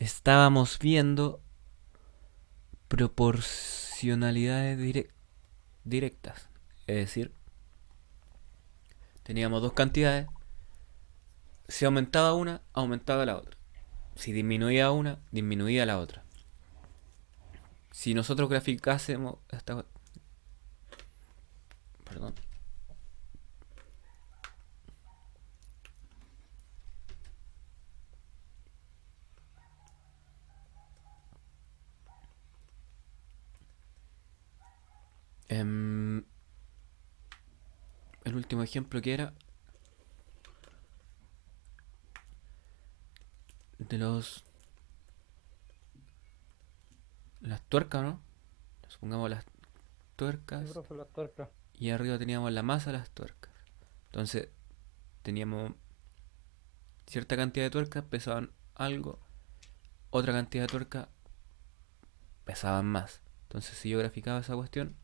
estábamos viendo proporcionalidades directas. Es decir, teníamos dos cantidades. Si aumentaba una, aumentaba la otra. Si disminuía una, disminuía la otra. Si nosotros graficásemos esta... Perdón. Em, el último ejemplo que era de las tuercas, ¿no? Supongamos las Sí, tuercas profe, las tuercas. y arriba teníamos la masa de las tuercas. Entonces teníamos cierta cantidad de tuercas, pesaban algo, otra cantidad de tuercas pesaban más. Entonces si yo graficaba esa cuestión,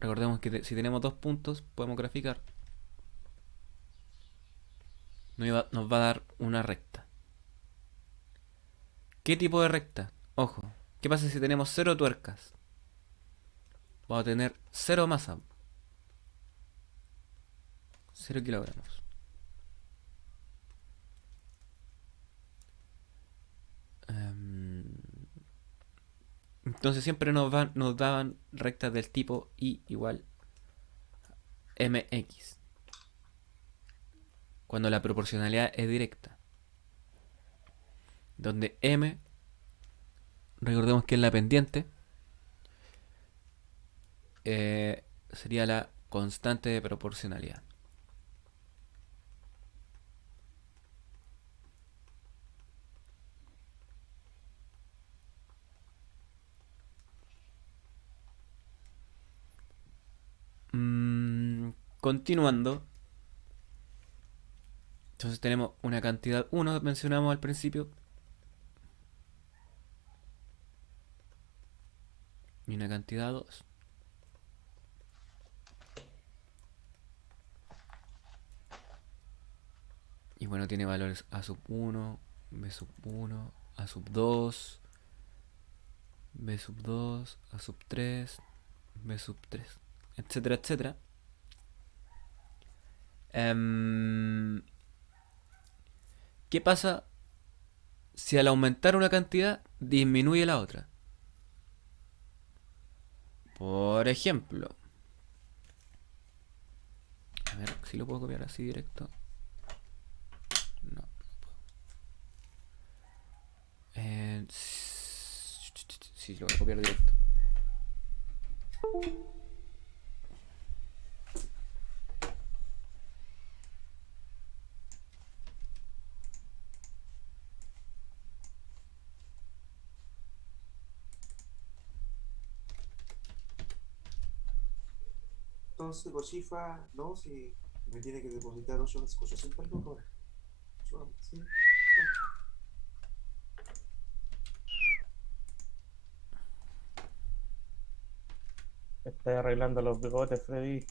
recordemos que si tenemos dos puntos podemos graficar, nos va a dar una recta. ¿Qué tipo de recta? Ojo, ¿qué pasa si tenemos cero tuercas? Vamos a tener cero masa, cero kilogramos. Em, Entonces siempre nos daban rectas del tipo I igual mx, cuando la proporcionalidad es directa. Donde m, recordemos que es la pendiente, sería la constante de proporcionalidad. Continuando, entonces tenemos una cantidad uno, mencionamos al principio, y una cantidad 2. Y bueno, tiene valores a sub uno, b sub uno, a sub 2, b sub 2, a sub 3, b sub 3, etcétera, etcétera. Em, ¿Qué pasa si al aumentar una cantidad disminuye la otra? Por ejemplo, a ver si lo puedo copiar así directo. No. Sí, lo voy a copiar directo. Entonces, Gochifa, no, si me tiene que depositar 800 lucas ahora. Sí. Estoy arreglando los bigotes, Freddy.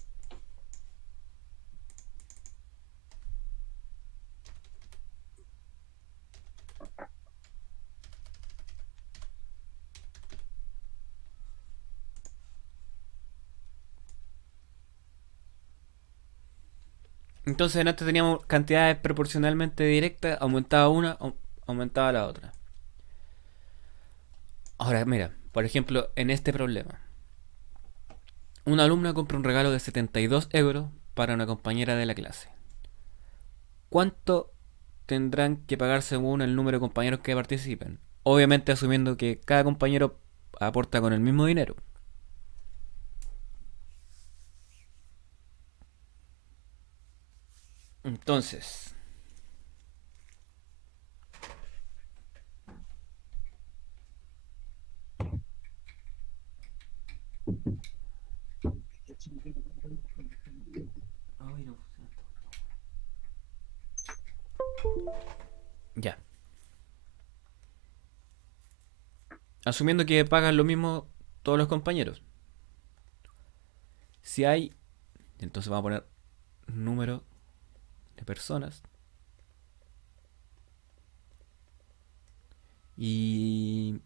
Entonces en este teníamos cantidades proporcionalmente directas, aumentaba una, aumentaba la otra. Ahora, mira, por ejemplo, en este problema, una alumna compra un regalo de 72 euros para una compañera de la clase. ¿Cuánto tendrán que pagar según el número de compañeros que participen? Obviamente asumiendo que cada compañero aporta con el mismo dinero. Entonces, ya. Asumiendo que pagan lo mismo todos los compañeros. Si hay, entonces vamos a poner número de personas ¿Y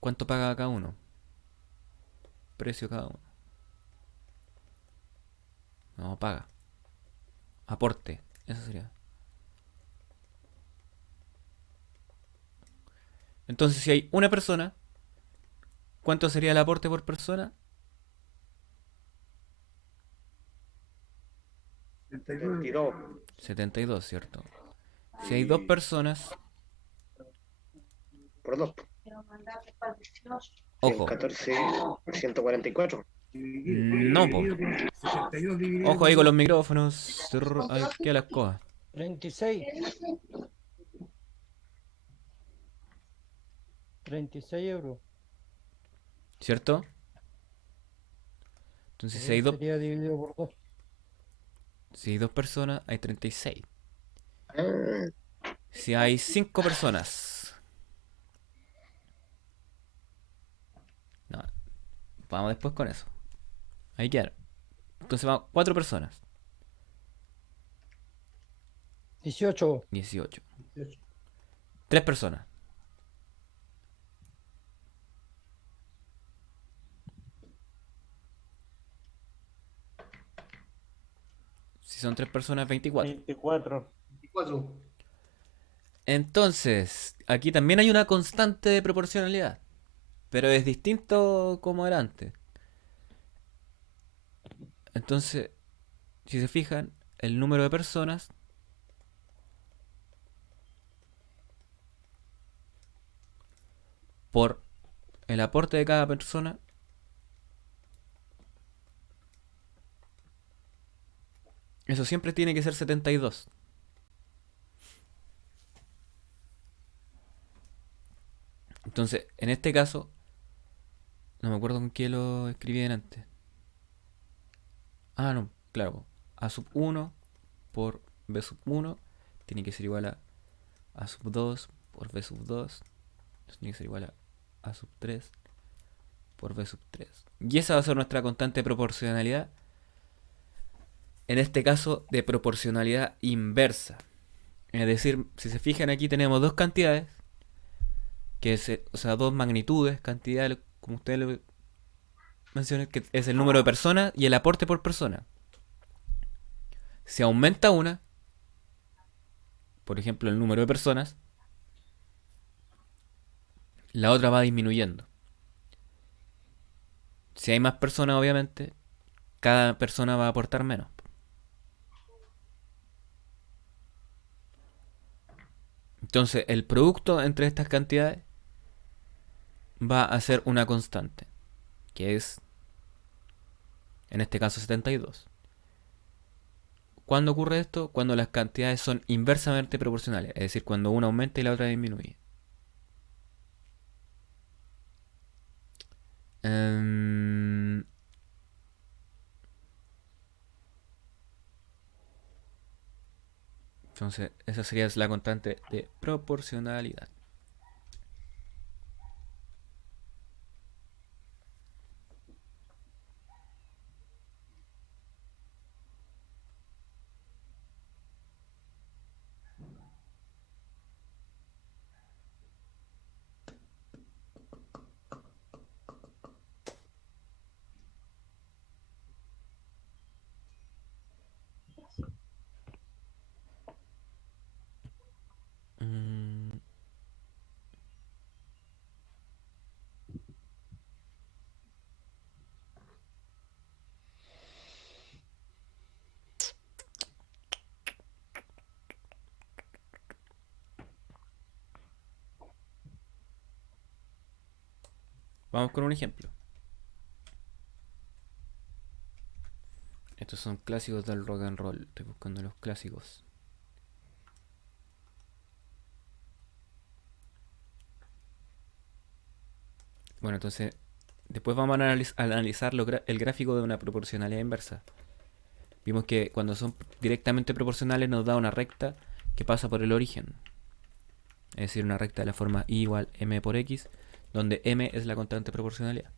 cuánto paga cada uno? Precio cada uno. No, paga. Aporte. Eso sería. Entonces, si hay una persona, ¿cuánto sería el aporte por persona? 22. 72, ¿cierto? Si hay dos personas, Por 2. ojo, 14, 144. no, po. Ojo ahí con los micrófonos. Aquí a las cosas. 36. 36 euros. ¿Cierto? Entonces, si hay, Sería dividido por 2. si hay dos personas, hay 36. Ah, Si hay 5 personas. No, vamos después con eso. Ahí quedaron. Entonces vamos, 4 personas. 18. 18. 3 personas. Si son 3 personas, 24. 24. 24. Entonces, aquí también hay una constante de proporcionalidad. Pero es distinto como era antes. Entonces, si se fijan, el número de personas por el aporte de cada persona eso siempre tiene que ser 72. Entonces, en este caso, no me acuerdo con qué lo escribí antes. Ah, no, claro. A sub 1 por B sub 1 tiene que ser igual a sub 2 por B sub 2. Tiene que ser igual a sub 3 por B sub 3. Y esa va a ser nuestra constante de proporcionalidad. En este caso, de proporcionalidad inversa. Es decir, si se fijan aquí tenemos dos cantidades, que es, o sea, dos magnitudes, cantidades, como ustedes lo mencionan, que es el número de personas y el aporte por persona. Si aumenta una, por ejemplo el número de personas, la otra va disminuyendo. Si hay más personas, obviamente, cada persona va a aportar menos. Entonces, el producto entre estas cantidades va a ser una constante, que es, en este caso, 72. ¿Cuándo ocurre esto? Cuando las cantidades son inversamente proporcionales, es decir, cuando una aumenta y la otra disminuye. Entonces, esa sería la constante de proporcionalidad. Mm, Vamos con un ejemplo. Estos son clásicos del rock and roll. Estoy buscando los clásicos. Bueno, entonces, después vamos a analizar el gráfico de una proporcionalidad inversa. Vimos que cuando son directamente proporcionales nos da una recta que pasa por el origen. Es decir, una recta de la forma y igual m por x, donde m es la constante de proporcionalidad.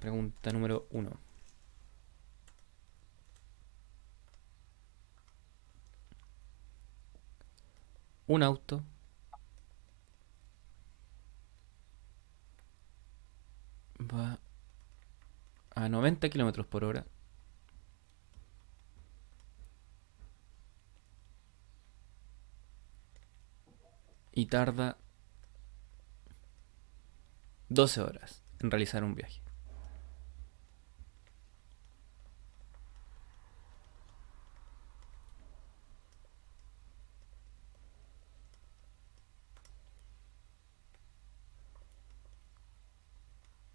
Pregunta número 1. Un auto va a 90 kilómetros por hora y tarda 12 horas en realizar un viaje.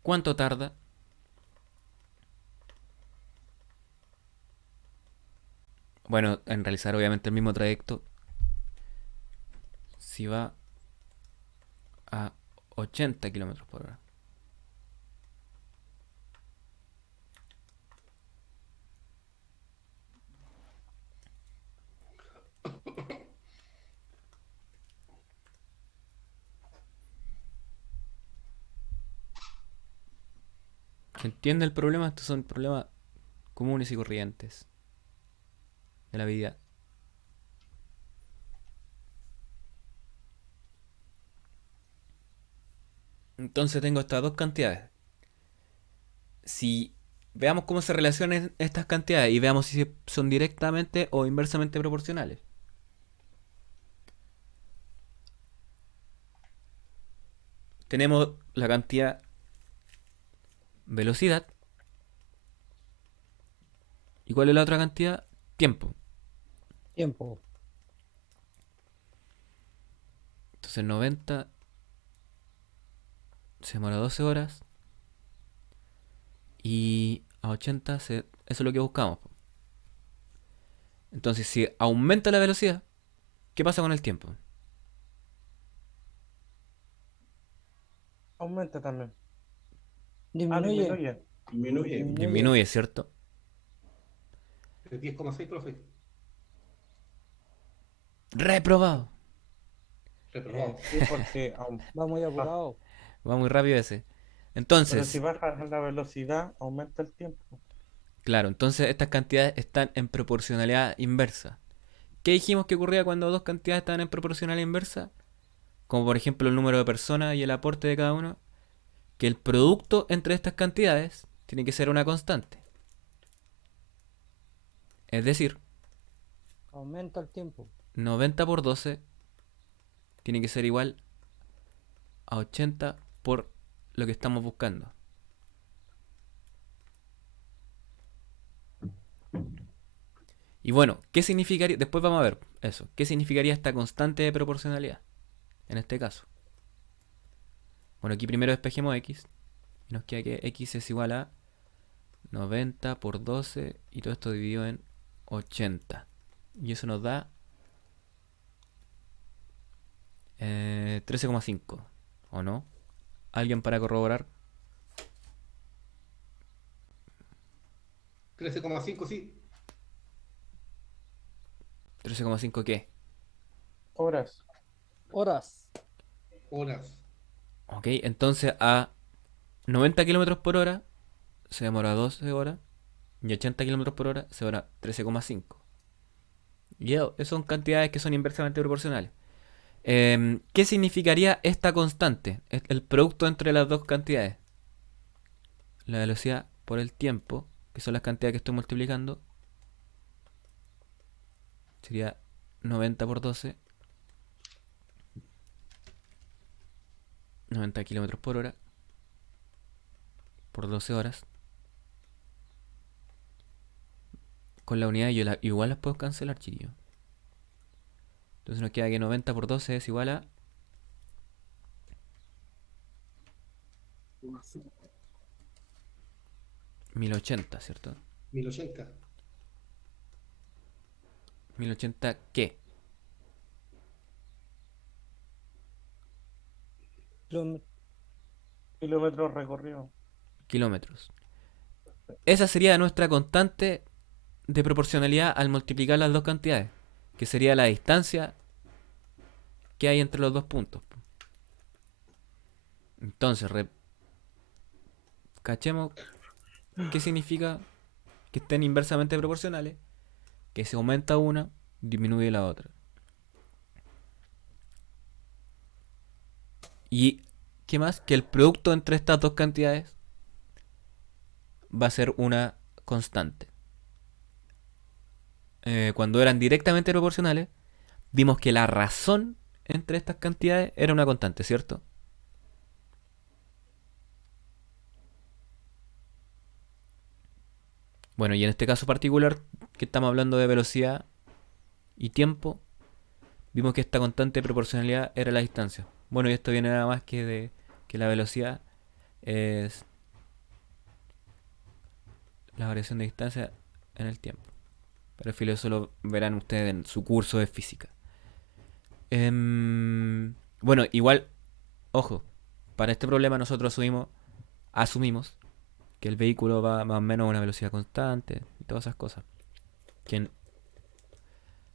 ¿Cuánto tarda? Bueno, en realizar obviamente el mismo trayecto si va a 80 kilómetros por hora. ¿Se entiende el problema? Estos son problemas comunes y corrientes de la vida. Entonces tengo estas dos cantidades. Si veamos cómo se relacionan estas cantidades y veamos si son directamente o inversamente proporcionales. Tenemos la cantidad velocidad. ¿Y cuál es la otra cantidad? Tiempo. Tiempo. Entonces 90 se demora 12 horas. Y a 80 eso es lo que buscamos. Entonces si aumenta la velocidad, ¿qué pasa con el tiempo? Aumenta también. Disminuye. Disminuye. Disminuye. Disminuye, ¿cierto? 10,6, profe. Reprobado. Reprobado. Sí, porque Va muy apurado. Va muy rápido ese. pero Entonces, si bajas la velocidad, aumenta el tiempo. claro, entonces estas cantidades están en proporcionalidad inversa. ¿Qué dijimos que ocurría cuando dos cantidades estaban en proporcionalidad inversa? Como por ejemplo el número de personas y el aporte de cada uno. Que el producto entre estas cantidades tiene que ser una constante. Es decir, Aumenta el tiempo. 90 por 12 tiene que ser igual a 80 por lo que estamos buscando. Y bueno, ¿qué significaría? Después vamos a ver eso. ¿Qué significaría esta constante de proporcionalidad? En este caso. Bueno, aquí primero despejemos x. Y nos queda que x es igual a 90 por 12 y todo esto dividido en 80. Y eso nos da 13,5. ¿O no? ¿Alguien para corroborar? 13,5, sí. 13,5 ¿qué? Horas. Horas. Horas. Ok, entonces a 90 kilómetros por hora se demora 12 horas y 80 kilómetros por hora se demora 13,5. Y eso son cantidades que son inversamente proporcionales. ¿Qué significaría esta constante? El producto entre las dos cantidades. La velocidad por el tiempo, que son las cantidades que estoy multiplicando, sería 90 por 12. 90 kilómetros por hora por 12 horas. Con la unidad yo igual las puedo cancelar, chiquillo. Entonces nos queda que 90 por 12 es igual a 1080, ¿cierto? 1080. 1080 ¿qué? Kilómetro. Kilómetros recorridos. Kilómetros. Esa sería nuestra constante de proporcionalidad al multiplicar las dos cantidades, que sería la distancia que hay entre los dos puntos. Entonces, cachemos ¿Qué significa? Que estén inversamente proporcionales, que si aumenta una, disminuye la otra. ¿Y qué más? Que el producto entre estas dos cantidades va a ser una constante. Cuando eran directamente proporcionales, vimos que la razón entre estas cantidades era una constante, ¿cierto? Bueno, y en este caso particular, que estamos hablando de velocidad y tiempo, vimos que esta constante de proporcionalidad era la distancia. Bueno, y esto viene nada más que de que la velocidad es la variación de distancia en el tiempo. Pero el filo eso lo verán ustedes en su curso de física. Bueno, igual, ojo, para este problema nosotros asumimos que el vehículo va más o menos a una velocidad constante y todas esas cosas que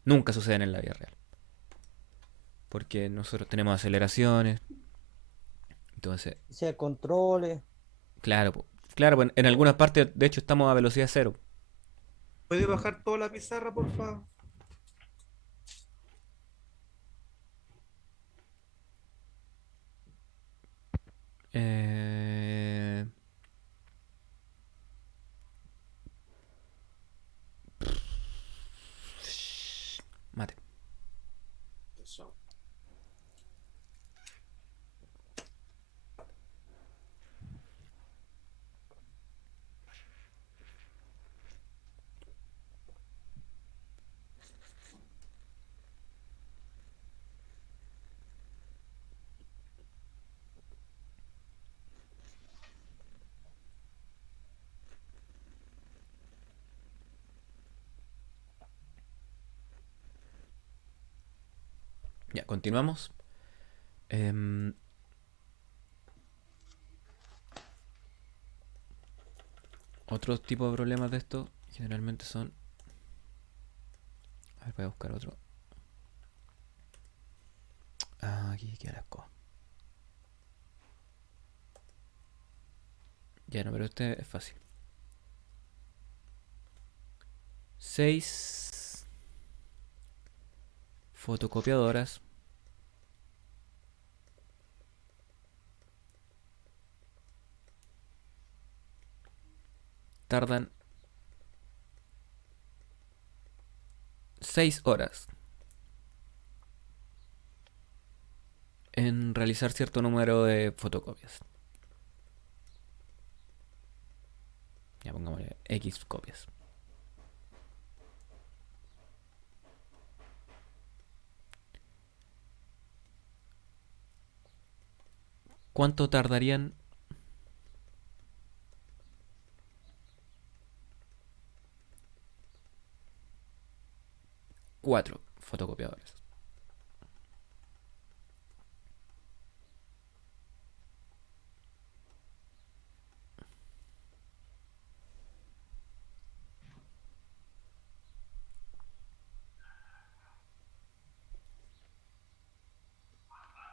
nunca suceden en la vida real. Porque nosotros tenemos aceleraciones. Entonces, Se controle. claro, claro, pues, en algunas partes de hecho estamos a velocidad cero. ¿Puede bajar toda la pizarra, por favor? Eh, Mate. Eso. Ya, continuamos. Em, Otros tipos de problemas de esto generalmente son. A ver, voy a buscar otro. Ah, aquí queda la escoba. Ya no, pero este es fácil. 6 fotocopiadoras tardan 6 horas en realizar cierto número de fotocopias. Ya pongámosle X copias. ¿Cuánto tardarían 4 fotocopiadores?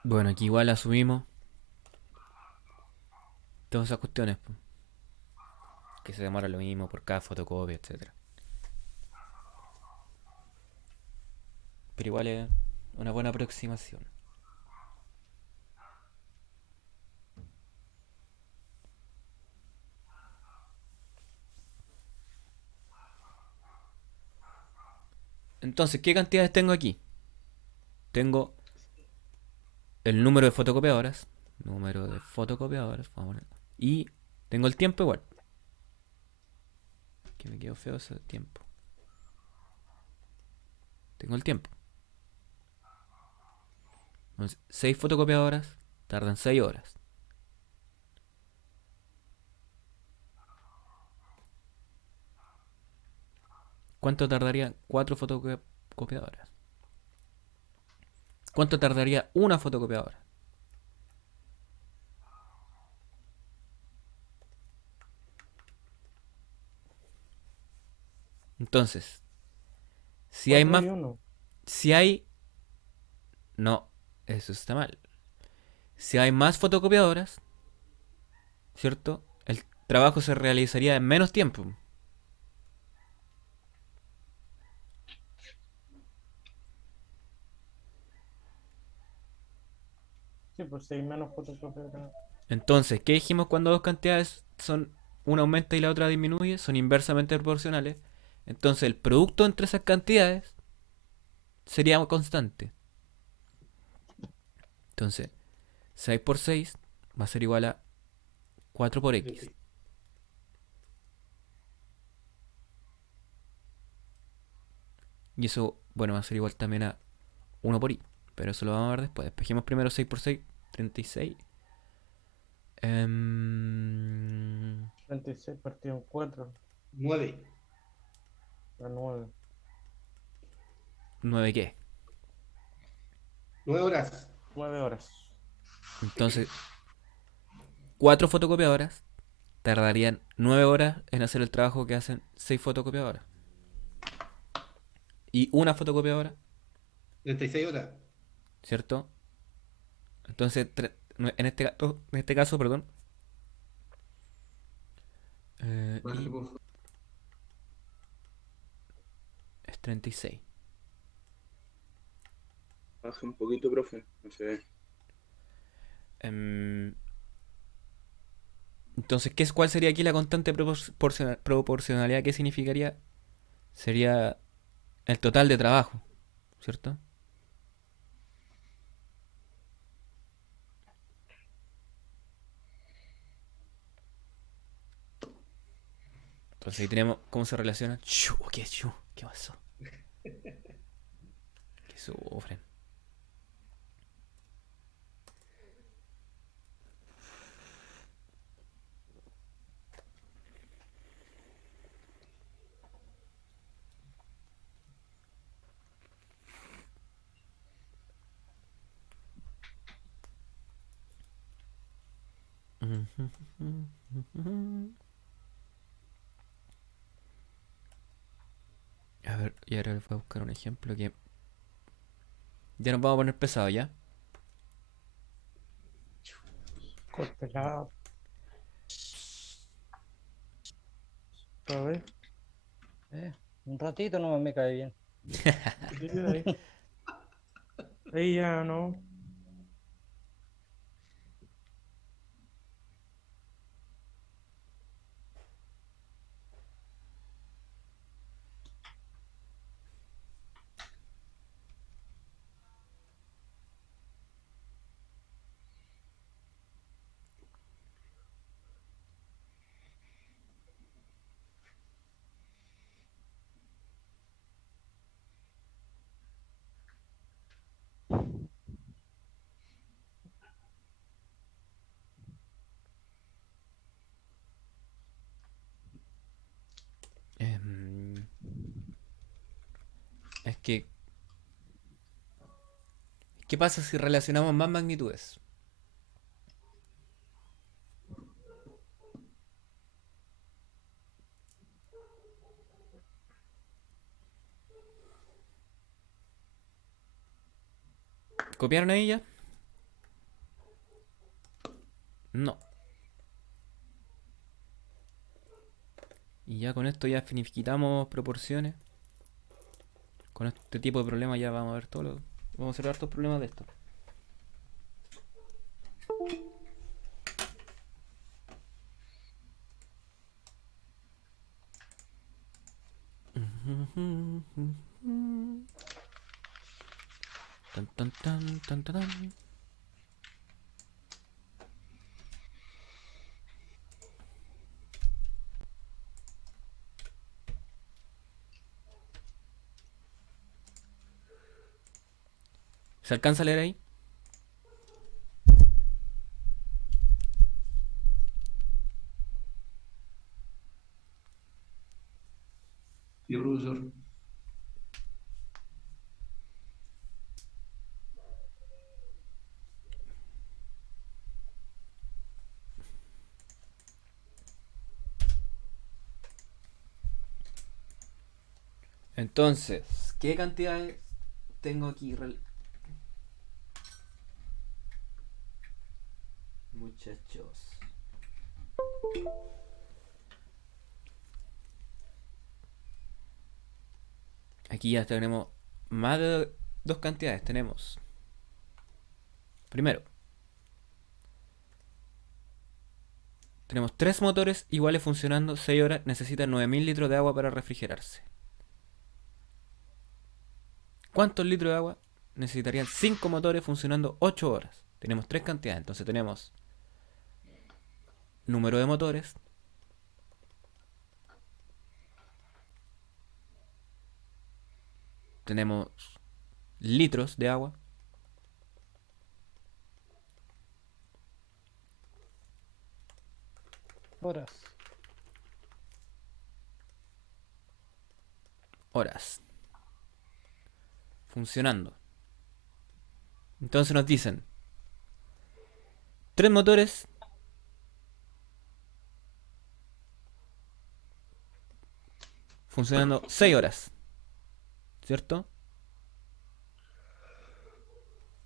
Bueno, aquí igual asumimos todas esas cuestiones, po, que se demora lo mismo por cada fotocopia, etcétera. Pero igual es una buena aproximación. Entonces, ¿qué cantidades tengo aquí? Tengo el número de fotocopiadoras. Número de fotocopiadoras. Vamos a poner. Y tengo el tiempo igual. Que me quedó feo ese tiempo. Tengo el tiempo. Entonces, 6 fotocopiadoras tardan 6 horas. ¿Cuánto tardaría 4 fotocopiadoras? ¿Cuánto tardaría una fotocopiadora? Entonces, si hay 4 más. y 1. Si hay. No, eso está mal. Si hay más fotocopiadoras, ¿cierto? trabajo se realizaría en menos tiempo. Sí, pues si hay menos fotocopiadores. Entonces, ¿qué dijimos cuando dos cantidades son una aumenta y la otra disminuye? Son inversamente proporcionales. Entonces, el producto entre esas cantidades sería constante. Entonces, 6 por 6 va a ser igual a 4 por X. Y eso, bueno, va a ser igual también a 1 por Y. Pero eso lo vamos a ver después. Despejemos primero 6 por 6, 36. 36 partido en 4, 9. a 9. 9 qué. 9 horas. 9 horas. Entonces, 4 fotocopiadoras tardarían 9 horas en hacer el trabajo que hacen 6 fotocopiadoras. Y una fotocopiadora, 36 horas. ¿cierto? Entonces, en este caso, perdón. Baje, Y por favor. es 36. Baja un poquito, profe. No se ve. Entonces, ¿cuál sería aquí la constante proporcionalidad? ¿Qué significaría? Sería el total de trabajo, ¿cierto? Entonces ahí tenemos cómo se relaciona. ¿Qué pasó? Que sufren. A ver, y ahora les voy a buscar un ejemplo que ya nos vamos a poner pesado, ¿ya? Cortela. A ver. Un ratito no me cae bien. Sí, ahí. Ahí ya no. Es que, ¿qué pasa si relacionamos más magnitudes? ¿Copiaron ahí ya? No. Y ya con esto ya finiquitamos proporciones. Con este tipo de problemas ya vamos a ver vamos a hacer hartos problemas de esto. Tan, tan, tan, tan, tan, tan. ¿Se alcanza a leer ahí? Sí, profesor. Entonces, ¿qué cantidades tengo aquí? Muchachos. Aquí ya tenemos más de dos cantidades. Tenemos, primero, tenemos tres motores iguales funcionando 6 horas. Necesitan 9000 litros de agua para refrigerarse. ¿Cuántos litros de agua necesitarían 5 motores funcionando 8 horas? Tenemos tres cantidades. Entonces tenemos número de motores, tenemos litros de agua, Horas. horas funcionando. Entonces nos dicen tres motores funcionando 6 horas, ¿cierto?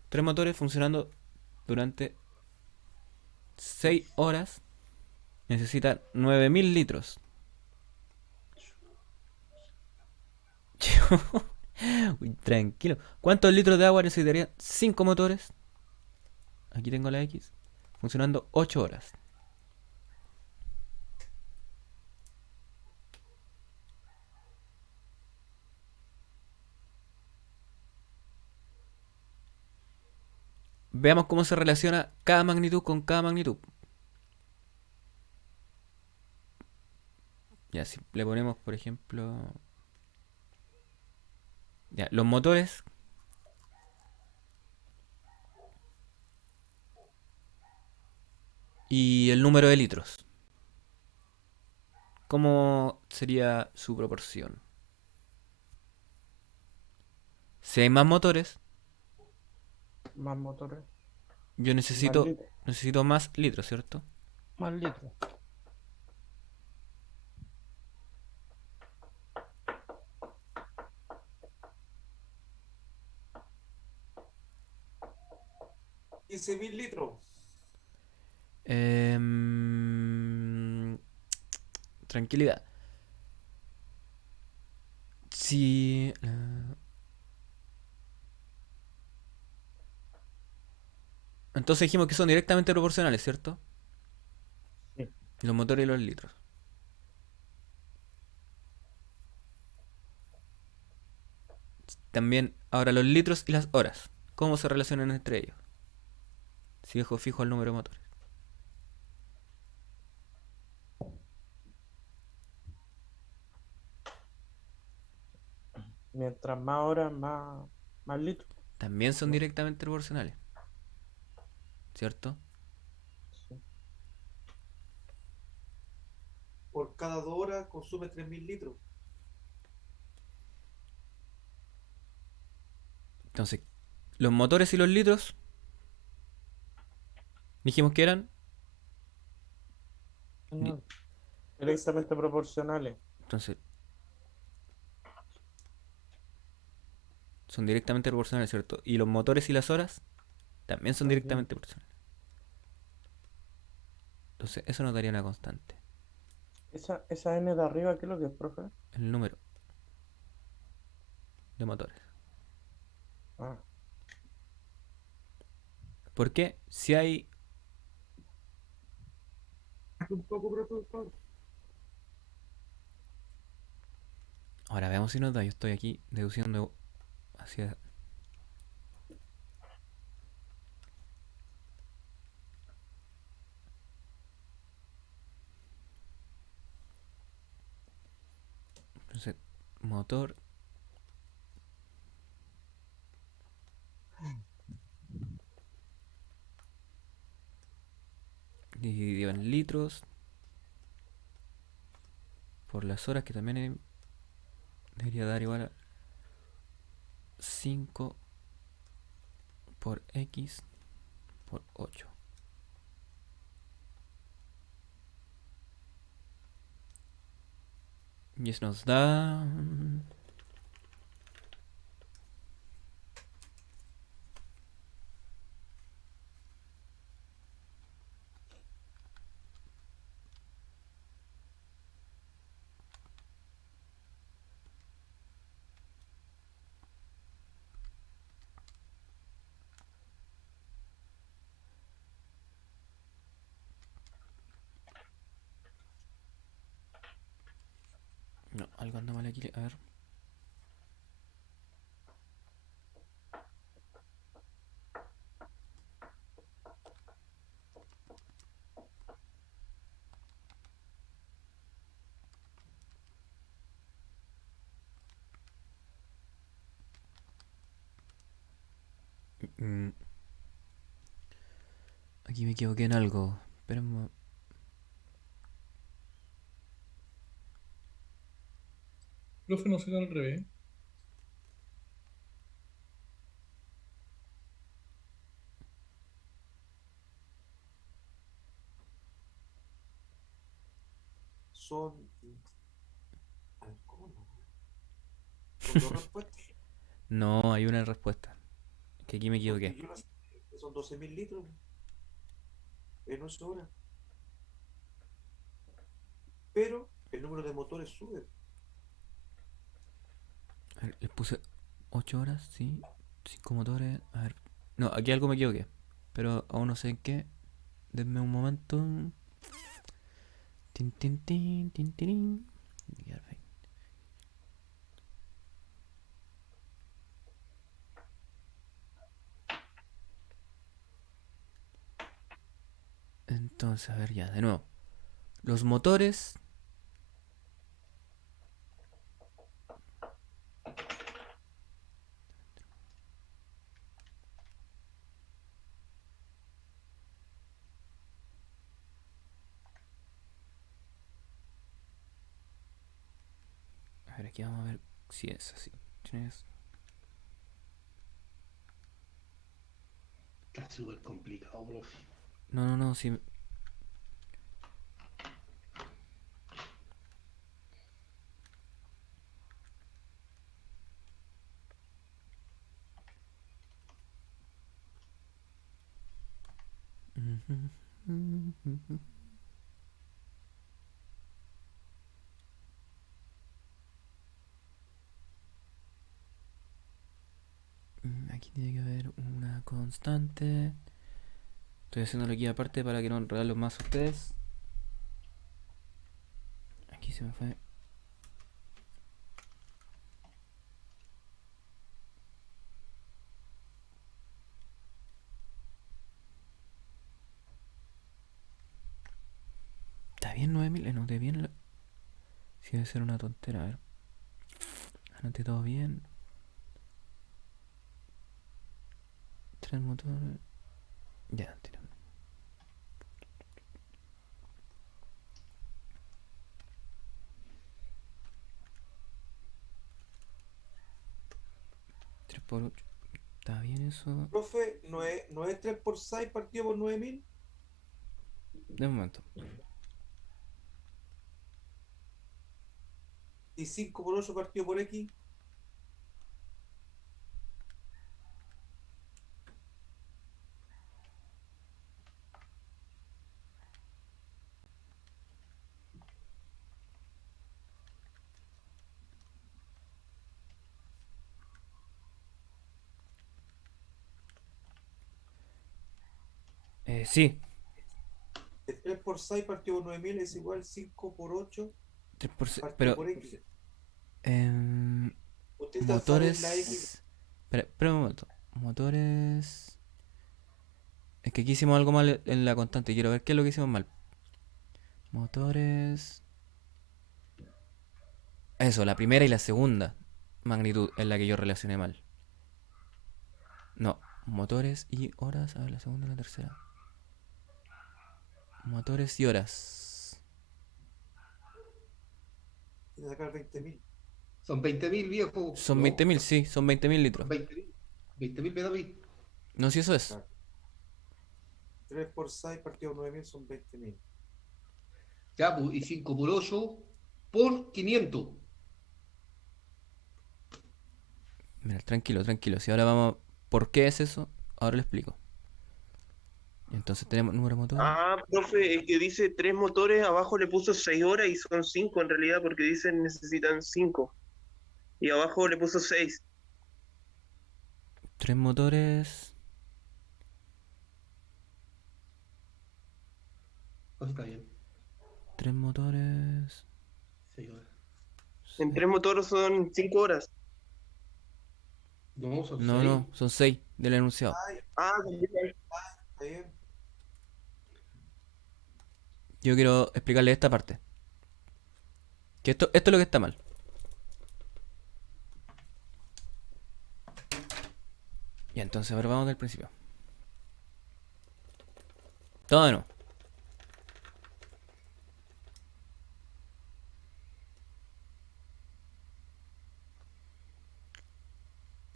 Tres motores funcionando durante 6 horas necesitan 9000 litros. Uy, tranquilo. ¿Cuántos litros de agua necesitarían 5 motores? Aquí tengo la X. Funcionando 8 horas. Veamos cómo se relaciona cada magnitud con cada magnitud. Ya, si le ponemos, por ejemplo... Ya, los motores y el número de litros. ¿Cómo sería su proporción? Si hay más motores, Más motores. yo Más necesito, litros. necesito más litros, ¿cierto? Más litros. $15.000 litros. Tranquilidad. Si... entonces dijimos que son directamente proporcionales, ¿cierto? Sí. Los motores y los litros. También, ahora los litros y las horas. ¿Cómo se relacionan entre ellos? Si dejo fijo el número de motores. Mientras más horas, más litros. También son directamente proporcionales. ¿Cierto? Sí. Por cada 2 horas consume 3.000 litros. Entonces, los motores y los litros dijimos que eran. Señor. Directamente proporcionales. Entonces, son directamente proporcionales, ¿cierto? Y los motores y las horas también son También. directamente proporcionales. Entonces, eso nos daría una constante. Esa N de arriba, ¿qué es lo que es, profe? El número de motores. Ah, ¿Por qué? Si hay... Un poco, profesor. Ahora veamos si nos da. Yo estoy aquí deduciendo hacia... Entonces, motor dividido en litros por las horas, que también debería dar igual a 5 por X por 8. Y eso nos da... algo anda mal aquí. A ver. Mm, Aquí me equivoqué en algo. Espera un Profe, no será al revés. Son. A ver, ¿cómo no? Son dos respuestas. No, hay una respuesta. Que aquí me Porque equivoqué. yo las que son 12.000 litros en 8 horas. Pero el número de motores sube. A ver, les puse 8 horas, sí. 5 motores. A ver. No, aquí algo me equivoqué. Pero aún no sé en qué. Denme un momento. Tin, tin, tin, tin, tirín. Ya, perfecto. Entonces, a ver ya, de nuevo. Los motores. A ver, aquí vamos a ver si es así. Tres. Está súper complicado, profe. No, no, no, sí. Aquí tiene que haber una constante. Estoy haciéndolo aquí aparte para que no enredarlos más a ustedes. Aquí se me fue. ¿Está bien 9000? Anoté bien. Si debe ser una tontera, a ver. Anoté todo bien. Tres motores. Ya, tenemos. Tres por 8. ¿Está bien eso? Profe, ¿no es 3 por 6 partido por 9.000? De momento. ¿Y 5 por 8 partido por X? Sí. El 3 por 6 partido por 9.000 es igual 5 por 8 3 por 6. partido Pero. por X. em, Usted ya sabe la X. Motores. Espera un momento. Motores. Es que aquí hicimos algo mal en la constante. Quiero ver qué es lo que hicimos mal. Motores. Eso, la primera y la segunda magnitud es la que yo relacioné mal. No, motores y horas. A ver, la segunda y la tercera. Motores y horas. Tiene que sacar 20.000. Son 20.000, viejo. Son No, 20.000, sí, son 20.000 litros. son 20.000. 20.000 pedazos. No, si eso es. 3 por 6 partido por 9.000 son 20.000. Ya, pues, y 5 por 8 por 500. Mira, tranquilo, tranquilo. Si ahora vamos. ¿Por qué es eso? Ahora le explico. Entonces tenemos número de motores. Ah, profe, el que dice 3 motores, abajo le puso 6 horas y son 5 en realidad, porque dicen necesitan 5. Y abajo le puso 6. Tres motores. Oh, está bien. Tres motores. 6 horas. En 3 motores son 5 horas. No, son No, 6. no, son 6 del enunciado. Ah, también. Está bien. Yo quiero explicarle esta parte. Que esto es lo que está mal. Ya, entonces ahora vamos del principio. Todo de nuevo.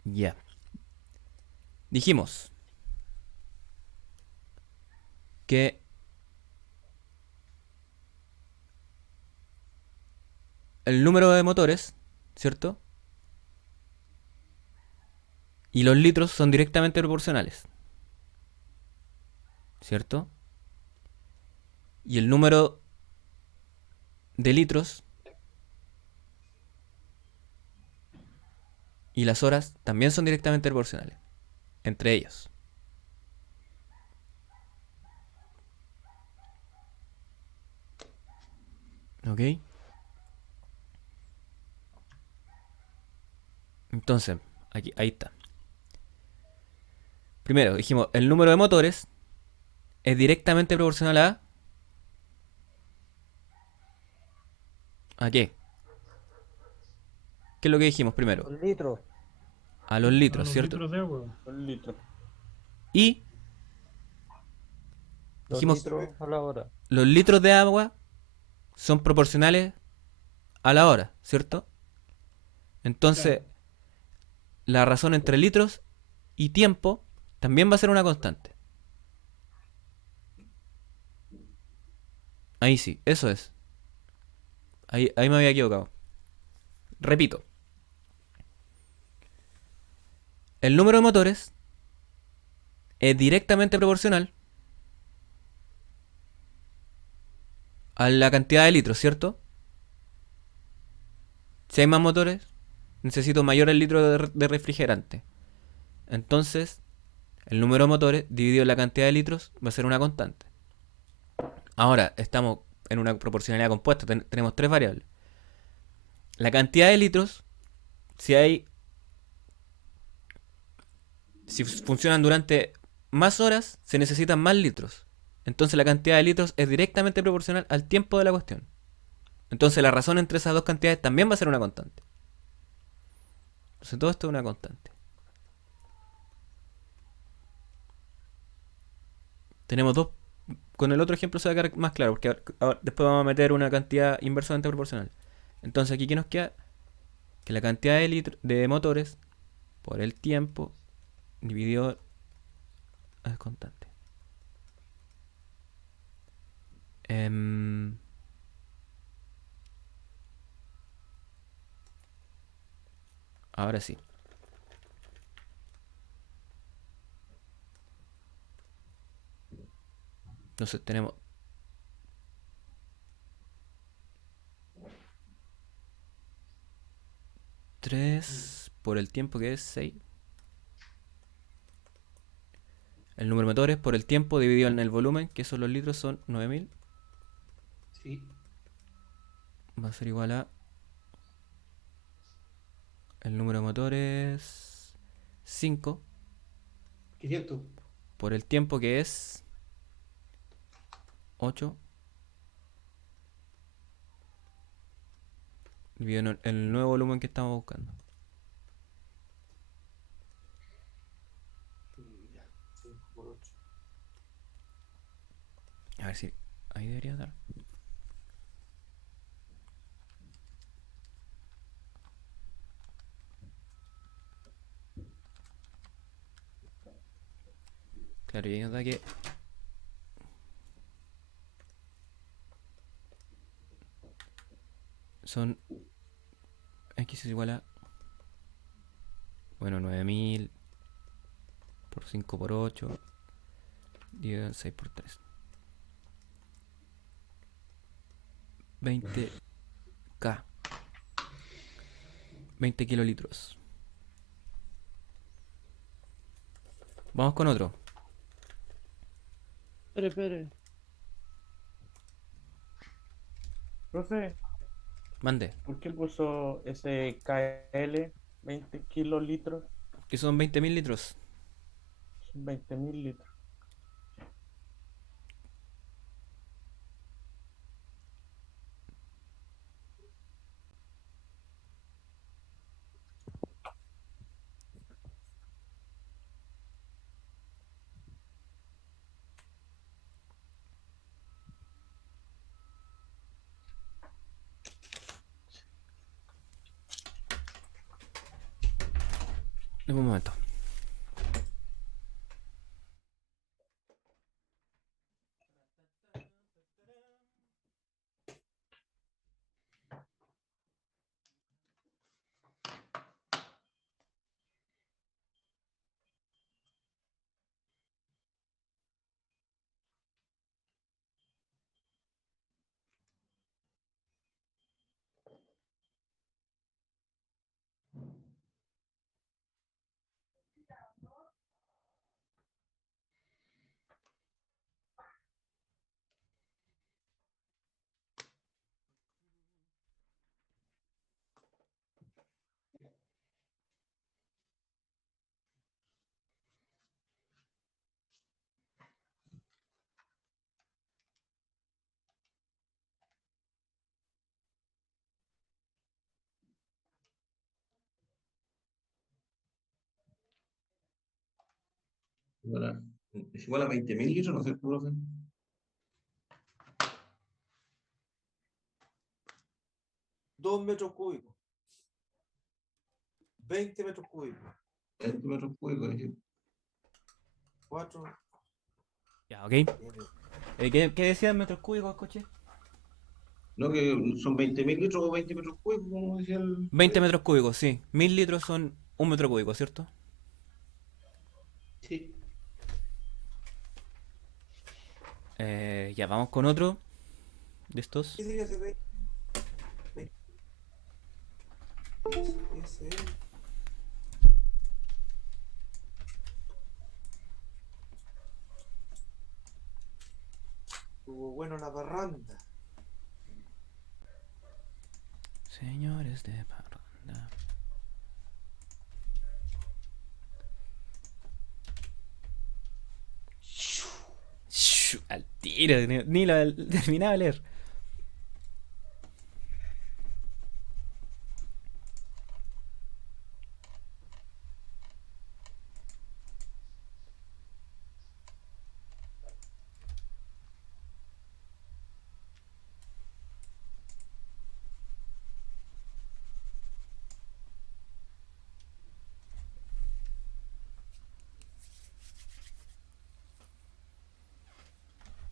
Ya. Dijimos que el número de motores, ¿cierto? Y los litros son directamente proporcionales, ¿cierto? Y el número de litros y las horas también son directamente proporcionales entre ellos. ¿Ok? Entonces, aquí, ahí está. Primero, dijimos, el número de motores es directamente proporcional ¿a qué? ¿Qué es lo que dijimos primero? Los litros. A los litros, los ¿cierto? litros de agua. Un litro. Y Los dijimos, litros a la hora. los litros de agua son proporcionales a la hora, ¿cierto? Entonces, Claro. la razón entre litros y tiempo también va a ser una constante. Ahí sí, eso es. Ahí me había equivocado. Repito. El número de motores es directamente proporcional a la cantidad de litros, ¿cierto? Si hay más motores, necesito mayor el litro de refrigerante. Entonces, el número de motores dividido en la cantidad de litros va a ser una constante. Ahora, estamos en una proporcionalidad compuesta, tenemos tres variables. La cantidad de litros, si funcionan durante más horas, se necesitan más litros. Entonces la cantidad de litros es directamente proporcional al tiempo de la cuestión. Entonces la razón entre esas dos cantidades también va a ser una constante. Entonces todo esto es una constante. Tenemos dos. Con el otro ejemplo se va a quedar más claro, porque ahora, después vamos a meter una cantidad inversamente proporcional. Entonces aquí, ¿qué nos queda? Que la cantidad de motores por el tiempo dividido es constante. Ahora sí. Entonces tenemos 3 por el tiempo, que es 6. El número de motores por el tiempo dividido en el volumen, que son los litros, son 9000. Sí. Va a ser igual a el número de motores 5 500. por el tiempo, que es 8, dividido en el nuevo volumen que estamos buscando. Ya, 5 por 8. A ver si ahí debería dar. Claro, y ahí nos da que son x es igual a, bueno, 9000 por 5 por 8 dividido en 6 por 3. 20k. 20 kilolitros. Vamos con otro. Espere. Profe, Mande. ¿Por qué puso ese KL 20 kilolitros? Que son 20.000 litros. Son 20.000 litros. En un momento. Es igual a 20.000 litros, ¿no es cierto, profe? 2 metros cúbicos. 20 metros cúbicos. 20 metros cúbicos, dije. 4. Ya, ok. ¿Qué decían metros cúbicos, coche? No, que son 20.000 litros o 20 metros cúbicos, como decía el. 20 metros cúbicos, sí. 1000 litros son un metro cúbico, ¿cierto? Sí. Ya, vamos con otro de estos. ¿Qué sería ese 20? Ese es. Estuvo bueno la parranda. Señores de parranda. Al tiro, ni lo terminaba de leer.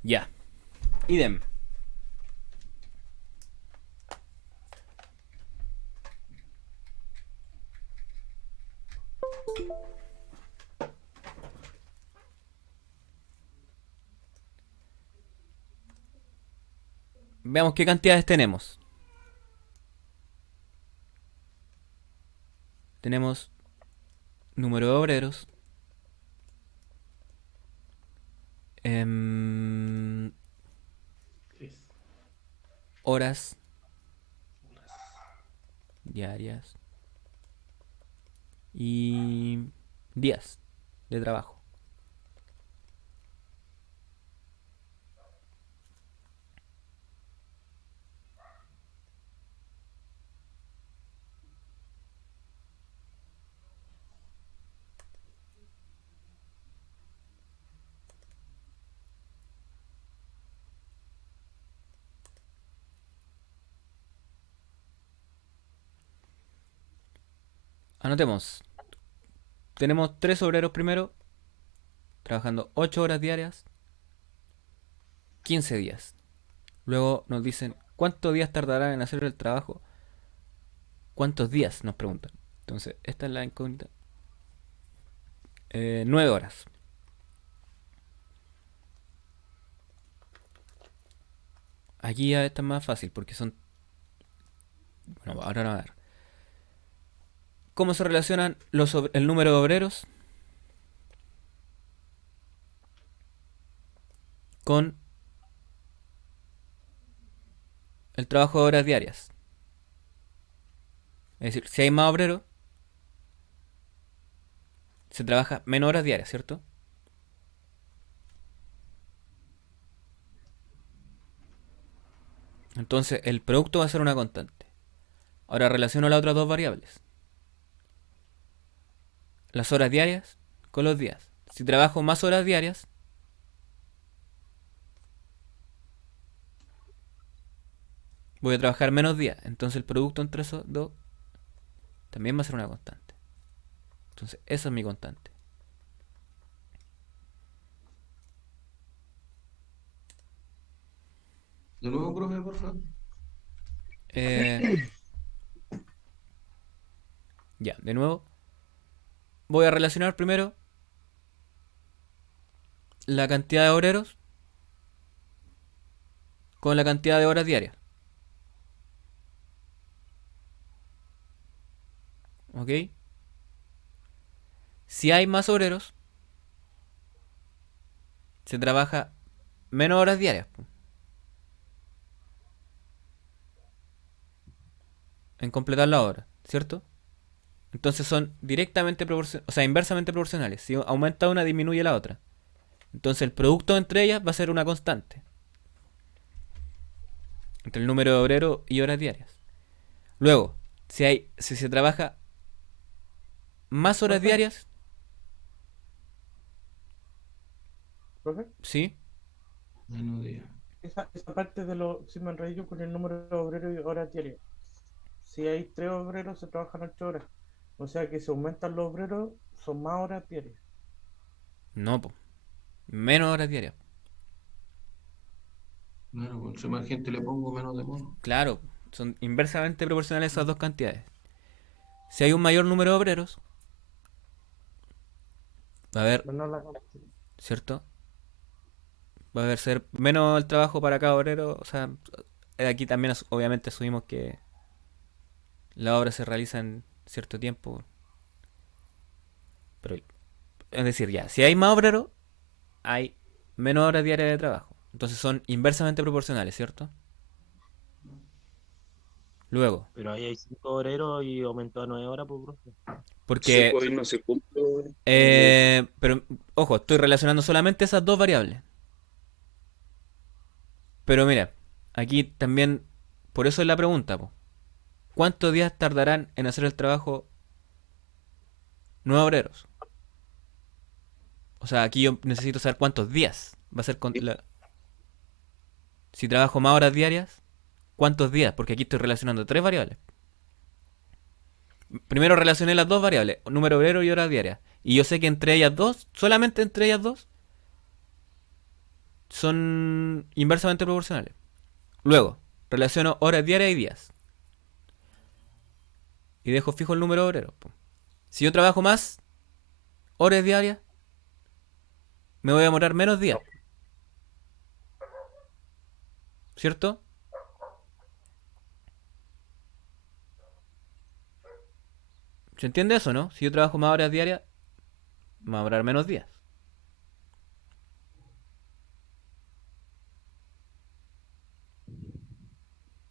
Ya. Idem. Veamos qué cantidades tenemos. Tenemos número de obreros. em, 3 horas horas. diarias. Y días de trabajo. Anotemos. Tenemos 3 obreros primero, trabajando 8 horas diarias, 15 días. Luego nos dicen cuántos días tardarán en hacer el trabajo. ¿Cuántos días? Nos preguntan. Entonces, esta es la incógnita. 9 horas. Aquí ya está más fácil porque son... Bueno, ahora vamos a ver. ¿Cómo se relacionan el número de obreros con el trabajo de horas diarias? Es decir, si hay más obreros, se trabaja menos horas diarias, ¿cierto? Entonces, el producto va a ser una constante. Ahora relaciono las otras dos variables. Las horas diarias con los días. Si trabajo más horas diarias, voy a trabajar menos días. Entonces el producto entre esos dos también va a ser una constante. Entonces esa es mi constante. De nuevo, profe, por favor. Eh, ya, de nuevo. Voy a relacionar primero la cantidad de obreros con la cantidad de horas diarias. ¿Ok? Si hay más obreros, se trabaja menos horas diarias, po, en completar la hora, ¿cierto? Entonces son directamente proporcionales, o sea, inversamente proporcionales. Si aumenta una, disminuye la otra. Entonces el producto entre ellas va a ser una constante. Entre el número de obreros y horas diarias. Luego, si se trabaja más horas Profe. diarias, ¿Profe? ¿sí? Menos días. Esa parte de lo, si me enredé yo con el número de obreros y horas diarias. Si hay 3 obreros, se trabajan 8 horas. O sea que si aumentan los obreros, son más horas diarias. No, po. Menos horas diarias. Claro, cuanto más gente le pongo, menos demora. Claro, son inversamente proporcionales esas dos cantidades. Si hay un mayor número de obreros, va a haber, Menos ¿cierto? Va a haber ser menos el trabajo para cada obrero. O sea, aquí también obviamente asumimos que la obra se realiza en cierto tiempo. Pero, es decir, ya, si hay más obreros, hay menos horas diarias de trabajo. Entonces son inversamente proporcionales, ¿cierto? Luego, Pero ahí hay 5 obreros y aumentó a 9 horas, pues, profe. Sí, porque... pues ahí no se cumple. pero, ojo, estoy relacionando solamente esas dos variables. Pero mira, aquí también, por eso es la pregunta, po. ¿Cuántos días tardarán en hacer el trabajo 9 obreros? O sea, aquí yo necesito saber cuántos días va a ser si trabajo más horas diarias, ¿cuántos días? Porque aquí estoy relacionando tres variables. Primero relacioné las dos variables, número obrero y horas diarias. Y yo sé que entre ellas dos, solamente entre ellas dos, son inversamente proporcionales. Luego, relaciono horas diarias y días. Y dejo fijo el número de obreros, po. Si yo trabajo más horas diarias, me voy a demorar menos días. ¿Cierto? ¿Se entiende eso, no? Si yo trabajo más horas diarias, me va a demorar menos días.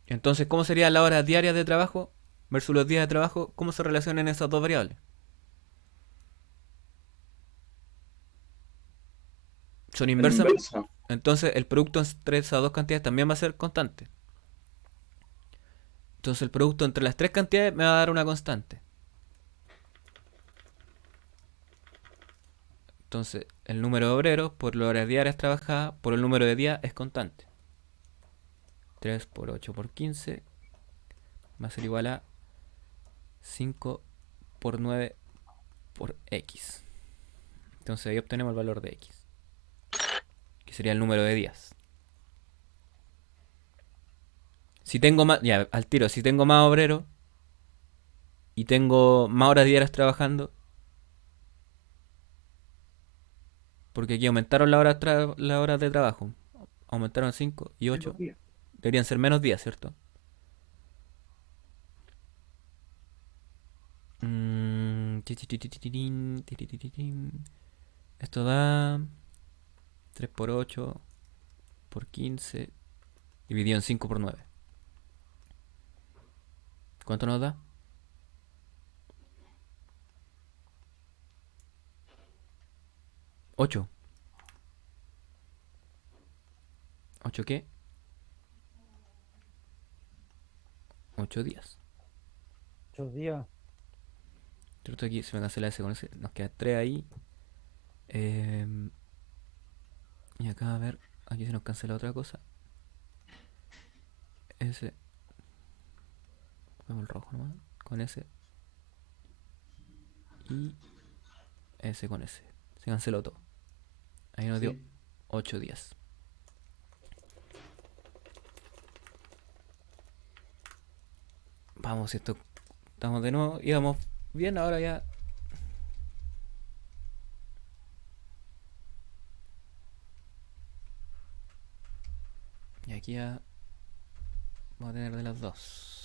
Entonces, ¿cómo serían las horas diarias de trabajo versus los días de trabajo? ¿Cómo se relacionan esas dos variables? Son inversas. Inversa. Entonces, el producto entre esas dos cantidades también va a ser constante. Entonces, el producto entre las tres cantidades me va a dar una constante. Entonces, el número de obreros por las horas diarias trabajadas por el número de días es constante. 3 por 8 por 15 va a ser igual a 5 por 9 por x. Entonces ahí obtenemos el valor de x, que sería el número de días. Si tengo más, ya al tiro, si tengo más obreros y tengo más horas diarias trabajando, porque aquí aumentaron las horas de trabajo, aumentaron 5 y 8, deberían ser menos días, ¿cierto? Esto da 3 por 8 por 15 dividido en 5 por 9. ¿Cuánto nos da? 8. ¿8 qué? 8 días. 8 días. Esto aquí se me cancela ese con ese. Nos queda 3 ahí. Em, y acá a ver. Aquí se nos cancela otra cosa. Ese. Vemos el rojo nomás. Con ese. Y ese con ese. Se canceló todo. Ahí nos dio Sí. 8 días. Vamos, si esto. Estamos de nuevo. Íbamos bien, ahora ya. Y aquí ya. Vamos a tener de las dos.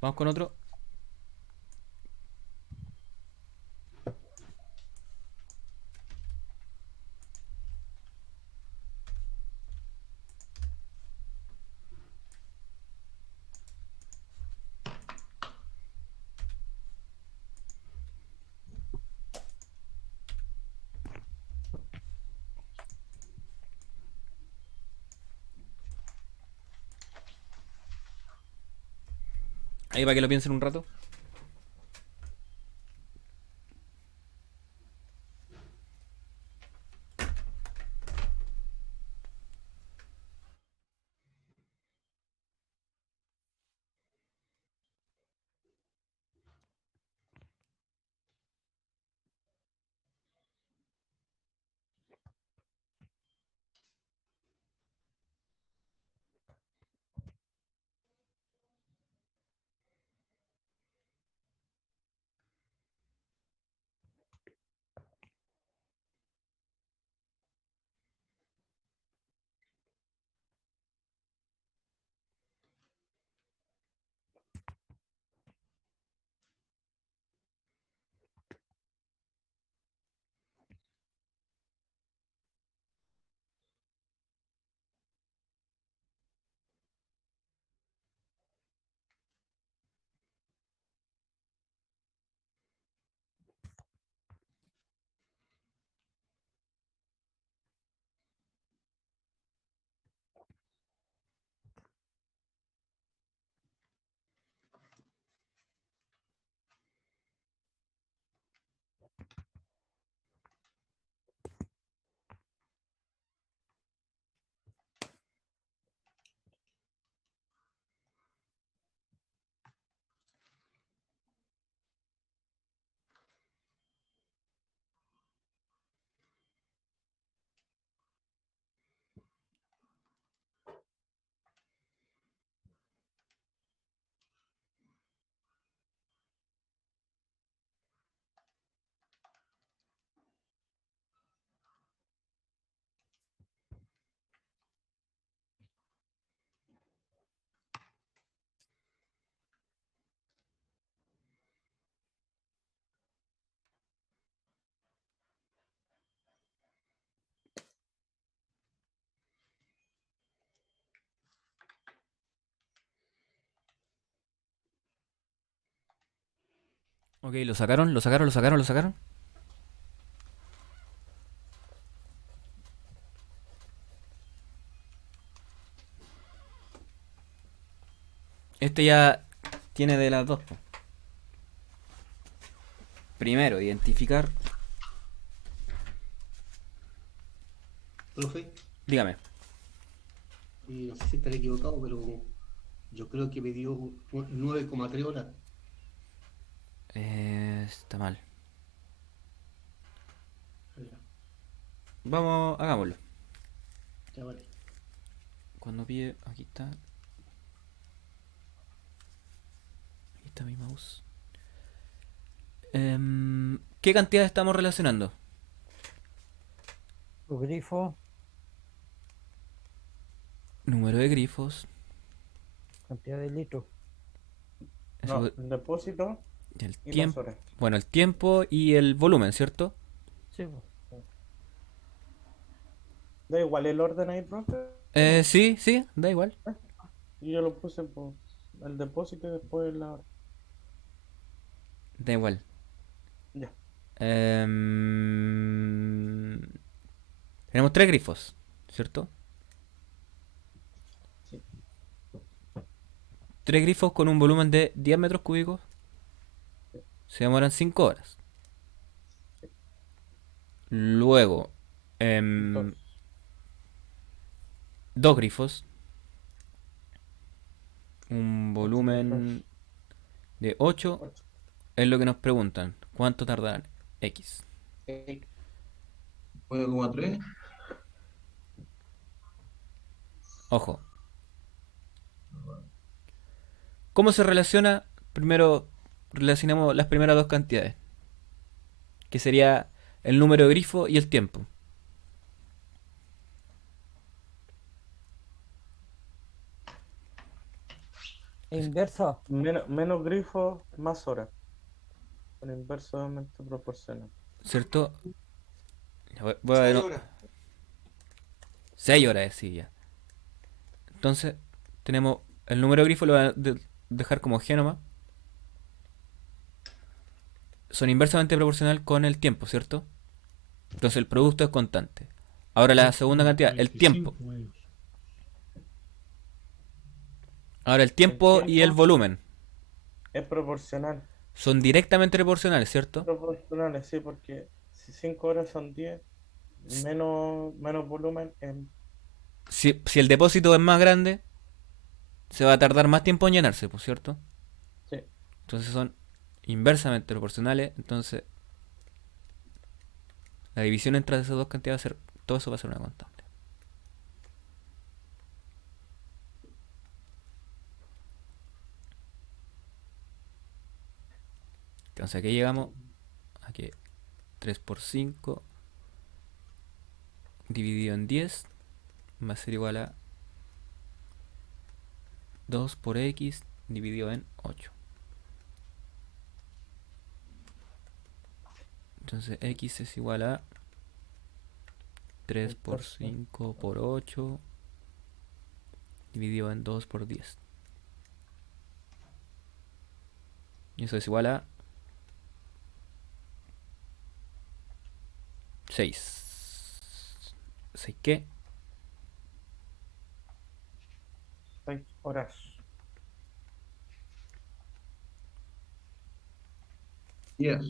Vamos con otro. Ahí para que lo piensen un rato. Ok, lo sacaron, lo sacaron, lo sacaron, lo sacaron. Este ya tiene de las dos, po. Primero, identificar. Profe, Dígame. no sé si estaré equivocado, pero yo creo que me dio 9,3 horas. Está mal. Ya, Vamos, hagámoslo. ya vale. Cuando pide. Aquí está. Aquí está mi mouse. ¿Qué cantidad estamos relacionando? Los grifos, Número de grifos. cantidad de litros. Eso- No, el depósito el y las tiempo. horas. Bueno, el tiempo y el volumen, ¿cierto? Sí, pues. Da igual el orden ahí, profe. Sí, sí, da igual. Y yo lo puse por el depósito y después la hora. Da igual. Ya. Tenemos 3 grifos, ¿cierto? Sí. 3 grifos con un volumen de 10 metros cúbicos. Se demoran 5 horas. Luego, Entonces, 2 grifos. Un volumen de 8. 8. Es lo que nos preguntan. ¿Cuánto tardarán? X. 9,3. Ojo. ¿Cómo se relaciona? Primero relacionamos las primeras dos cantidades. Que sería el número de grifo y el tiempo. Inverso. Menos grifos, más horas. Con inversamente proporcional. ¿Cierto? Ya voy a 6 ver. horas. 6 horas, sí, ya. Entonces, tenemos el número de grifo, lo voy a dejar como G nomás. Son inversamente proporcional con el tiempo, ¿cierto? Entonces el producto es constante. Ahora la segunda cantidad, el tiempo. Ahora el tiempo y el tiempo volumen es proporcional. son directamente proporcionales, ¿cierto? Proporcionales, sí, porque si 5 horas son 10, menos volumen en... Si el depósito es más grande, se va a tardar más tiempo en llenarse, pues, ¿cierto? Sí. Entonces son inversamente proporcionales. Entonces la división entre esas dos cantidades va a ser, todo eso va a ser una constante. Entonces aquí llegamos a que 3 por 5 dividido en 10 va a ser igual a 2 por x dividido en 8. Entonces x es igual a 3 por 5 por 8 dividido en 2 por 10. Y eso es igual a 6. ¿6 qué? 6 horas. 10.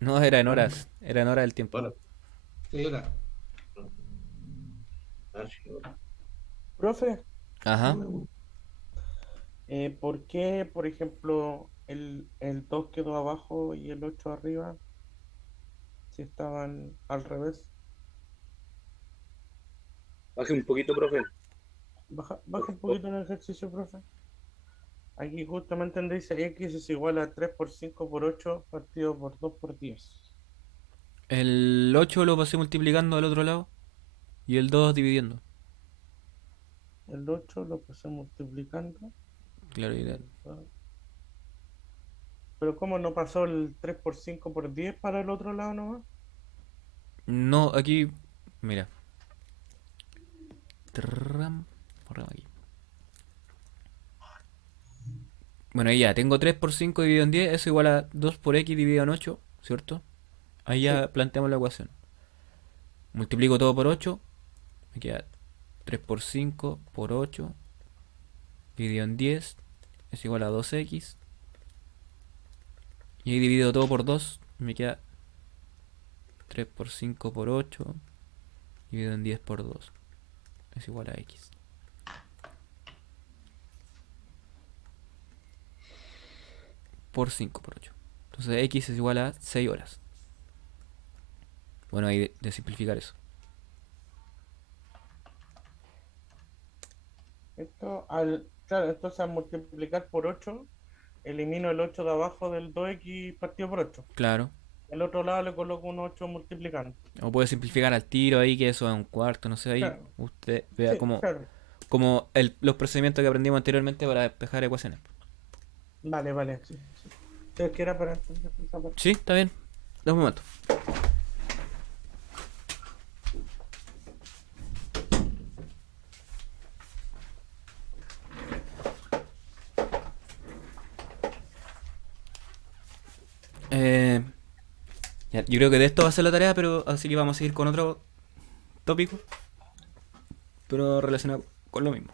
No, era en horas. Era en hora del tiempo. Horas. 6 horas. Ah, sí, horas. Profe, Ajá. ¿por qué, por ejemplo, el 2 quedó abajo y el 8 arriba? Si estaban al revés. Baje un poquito, profe. Baja un poquito en el ejercicio, profe. Aquí justamente donde dice x es igual a 3 por 5 por 8 partido por 2 por 10. El 8 lo pasé multiplicando al otro lado y el 2 dividiendo. El 8 lo puse multiplicando. Claro, Pero ¿cómo no pasó el 3 por 5 por 10 para el otro lado nomás? no, aquí, mira. Borramos aquí. Bueno, ahí ya, tengo 3 por 5 dividido en 10, eso igual a 2 por x dividido en 8, ¿cierto? Ahí ya planteamos la ecuación. Multiplico todo por 8, me queda 3 por 5 por 8 dividido en 10 es igual a 2x. Y ahí dividido todo por 2, me queda 3 por 5 por 8 dividido en 10 por 2 es igual a x. Por 5 por 8. Entonces x es igual a 6 horas. Bueno, ahí de simplificar eso. Claro, entonces al multiplicar por 8, elimino el 8 de abajo del 2x partido por 8. Claro. El otro lado le coloco un 8 multiplicando. O puede simplificar al tiro ahí, que eso es un cuarto, no sé, ahí Claro. usted vea Sí, claro. como los procedimientos que aprendimos anteriormente para despejar ecuaciones. Vale, vale. Sí, sí. Es que era para entender esa parte. Sí, está bien. Da un momento. Eh, ya, yo creo que de esto va a ser la tarea, pero así que vamos a seguir con otro tópico, pero relacionado con lo mismo.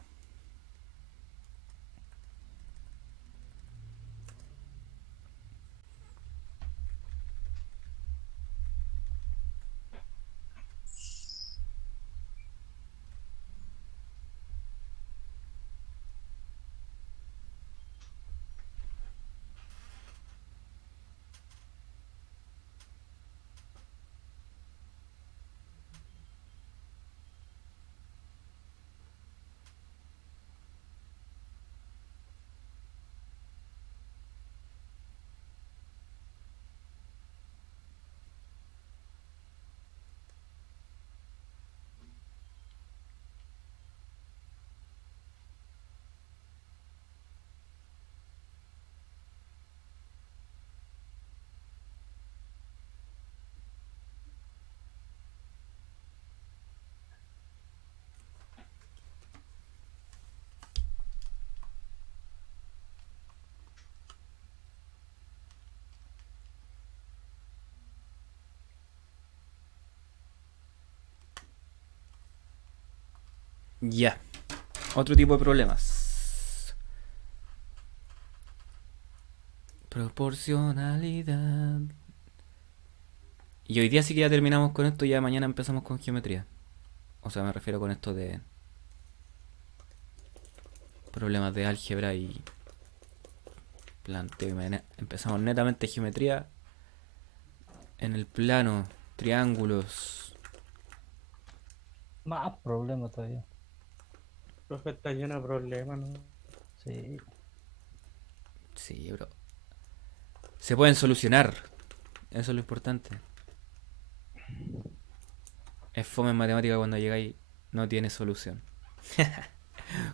Ya, otro tipo de problemas. Proporcionalidad. Y hoy día sí que ya terminamos con esto, ya mañana empezamos con geometría. O sea, me refiero con esto de problemas de álgebra y planteo. Empezamos netamente geometría en el plano, triángulos. Más problemas todavía. Profe, está lleno de problemas, ¿no? Sí. Sí, bro. Se pueden solucionar. Eso es lo importante. Es fome en matemática cuando llegáis, no tiene solución.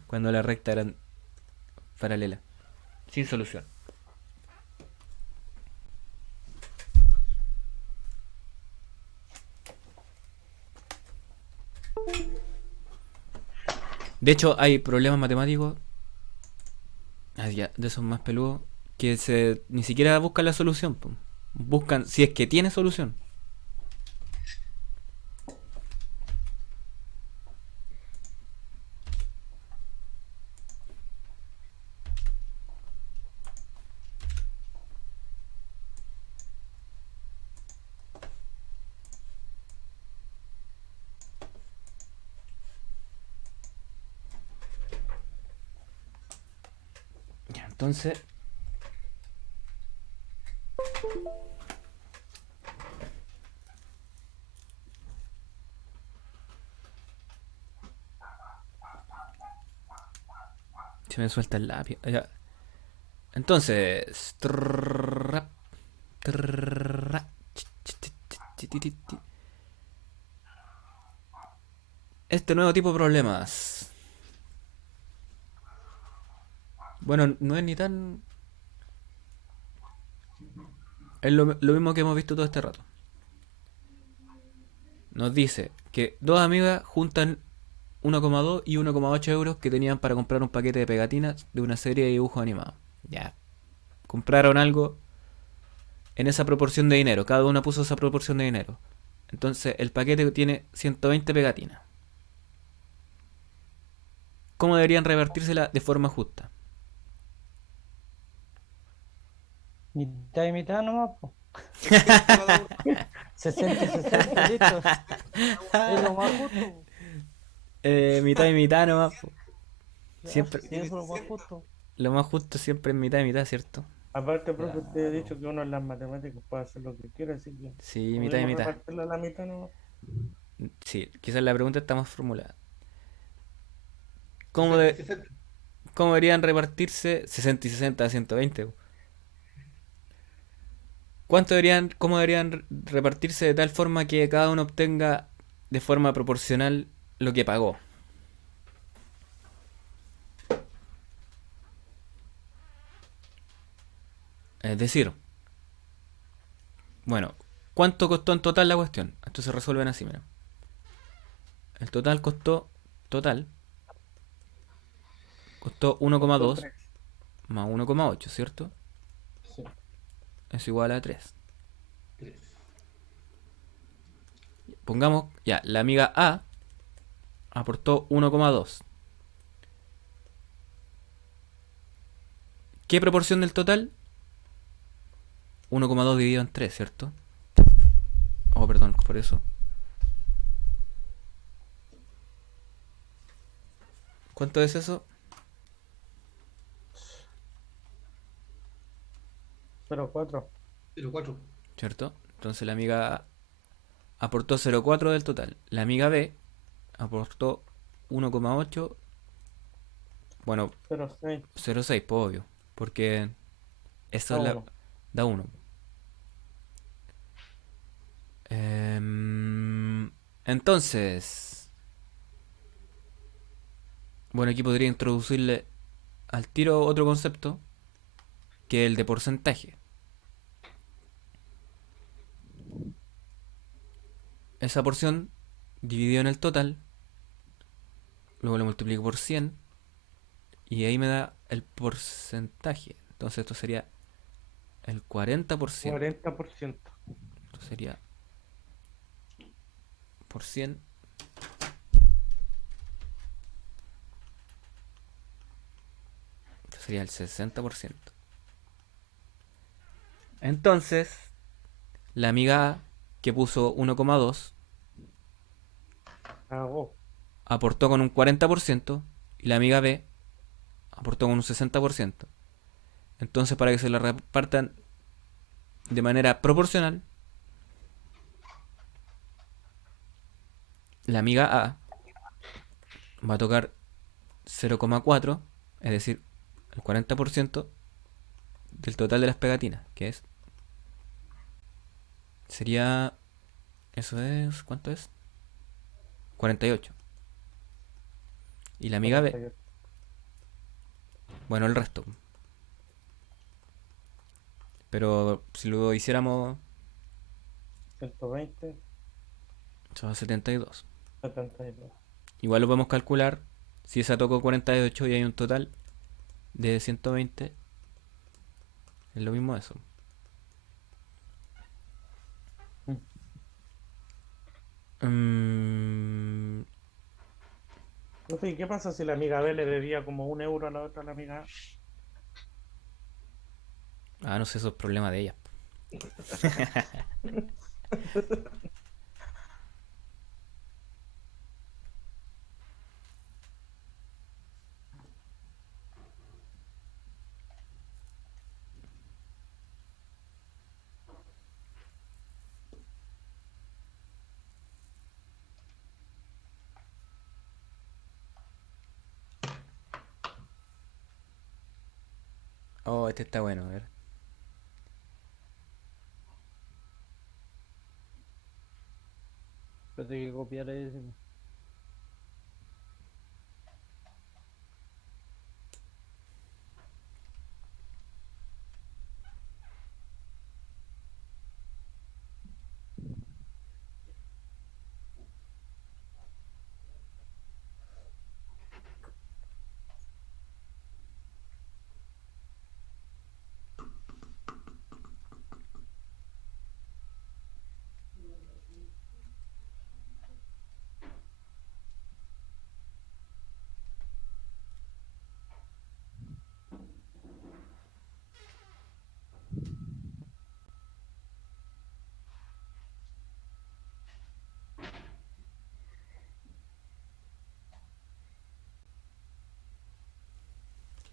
Cuando las rectas eran paralelas. Sin solución. De hecho, hay problemas matemáticos, de esos más peludos, que ni siquiera buscan la solución. Po. Buscan si es que tiene solución. Ya, entonces, se me suelta el lápiz. Ya. Entonces, este nuevo tipo de problemas. Bueno, no es ni tan... Es lo mismo que hemos visto todo este rato. Nos dice que dos amigas juntan 1,2 y 1,8 euros que tenían para comprar un paquete de pegatinas de una serie de dibujos animados. Ya. Compraron algo en esa proporción de dinero. Cada una puso esa proporción de dinero. Entonces el paquete tiene 120 pegatinas. ¿Cómo deberían repartírsela de forma justa? Mitad y mitad nomás, po. 60 y 60, listo. Es lo más justo. Mitad y mitad nomás. Po. Ya, Siempre, sí, eso es lo más justo. lo más justo siempre es mitad y mitad, ¿cierto? Aparte, profe, usted ha Claro. dicho que uno en las matemáticas puede hacer lo que quiera, así que Sí, mitad y podemos mitad. repartirla a la mitad, ¿no? Sí, quizás la pregunta está más formulada. ¿Cómo, 60 y de, 60. cómo deberían repartirse 60 y 60 a 120? ¿Cómo deberían repartirse de tal forma que cada uno obtenga de forma proporcional lo que pagó? Es decir, bueno, ¿cuánto costó en total la cuestión? Esto se resuelven así, mira. El total costó uno coma Costó dos 3. más 1,8, ¿cierto? Sí. Es igual a 3. 3. Pongamos, ya, la amiga A aportó 1,2. ¿Qué proporción del total? 1,2 dividido en 3, ¿cierto? Oh, perdón, por eso. ¿Cuánto es eso? 0,4. 0,4. ¿Cierto? Entonces la amiga A aportó 0,4 del total. La amiga B aportó 1,8. Bueno, 0,6. 0,6, pues obvio. Porque eso Da es la, 1. da 1. Entonces, bueno, aquí podría introducirle al tiro otro concepto, que es el de porcentaje. Esa porción dividido en el total, luego lo multiplico por 100 y ahí me da el porcentaje. Entonces esto sería el 40%. 40%. Esto sería por 100. Esto sería el 60%. Entonces, la amiga A, que puso 1,2, Hago. aportó con un 40% y la amiga B aportó con un 60%. Entonces, para que se la repartan de manera proporcional, la amiga A va a tocar 0,4, es decir, el 40% del total de las pegatinas, que sería, eso es, ¿cuánto es? 48. Y la amiga B, 48. bueno, el resto. Pero si lo hiciéramos, 120. son 72. 72. Igual lo podemos calcular. Si esa tocó 48 y hay un total de 120, es lo mismo eso. Mm, Profe, ¿y qué pasa si la amiga B le debía como 1 euro a la otra, la amiga no sé, eso es problema de ella. Oh, este está bueno, a ver. Pero tengo que copiar ese.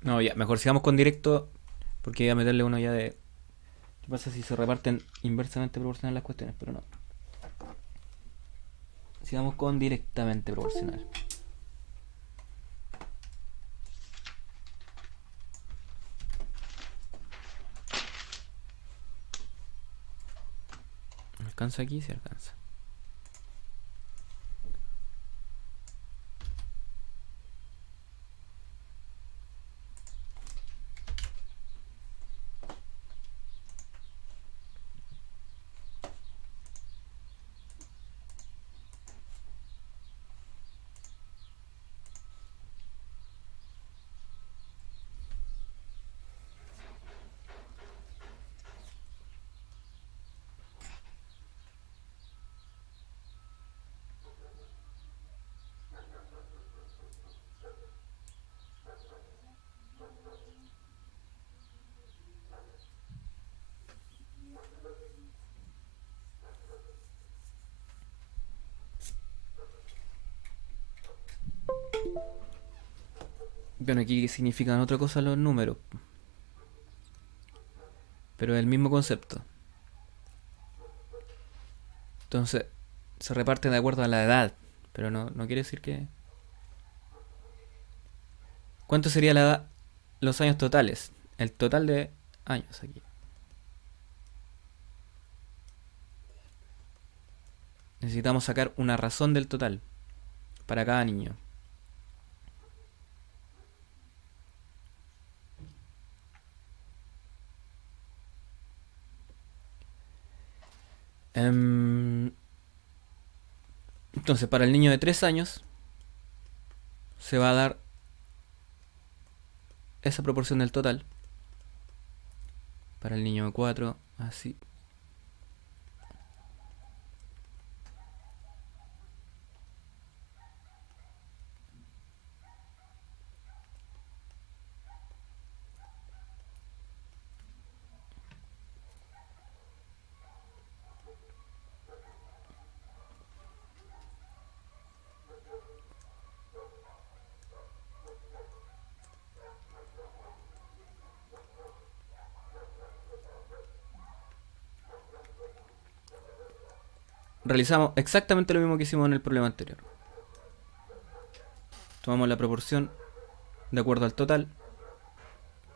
No, ya, mejor sigamos con directo, porque voy a meterle uno ya de... ¿Qué pasa si se reparten inversamente proporcional las cuestiones? Pero no. Sigamos con directamente proporcional. ¿Alcanza aquí? Sí alcanza. Bueno, aquí significan otra cosa los números, pero es el mismo concepto. Entonces, se reparte de acuerdo a la edad, pero no quiere decir que... ¿Cuánto sería la edad, los años totales? El total de años aquí. Necesitamos sacar una razón del total para cada niño. Entonces, para el niño de 3 años, se va a dar esa proporción del total. Para el niño de 4, así. Realizamos exactamente lo mismo que hicimos en el problema anterior. Tomamos la proporción de acuerdo al total.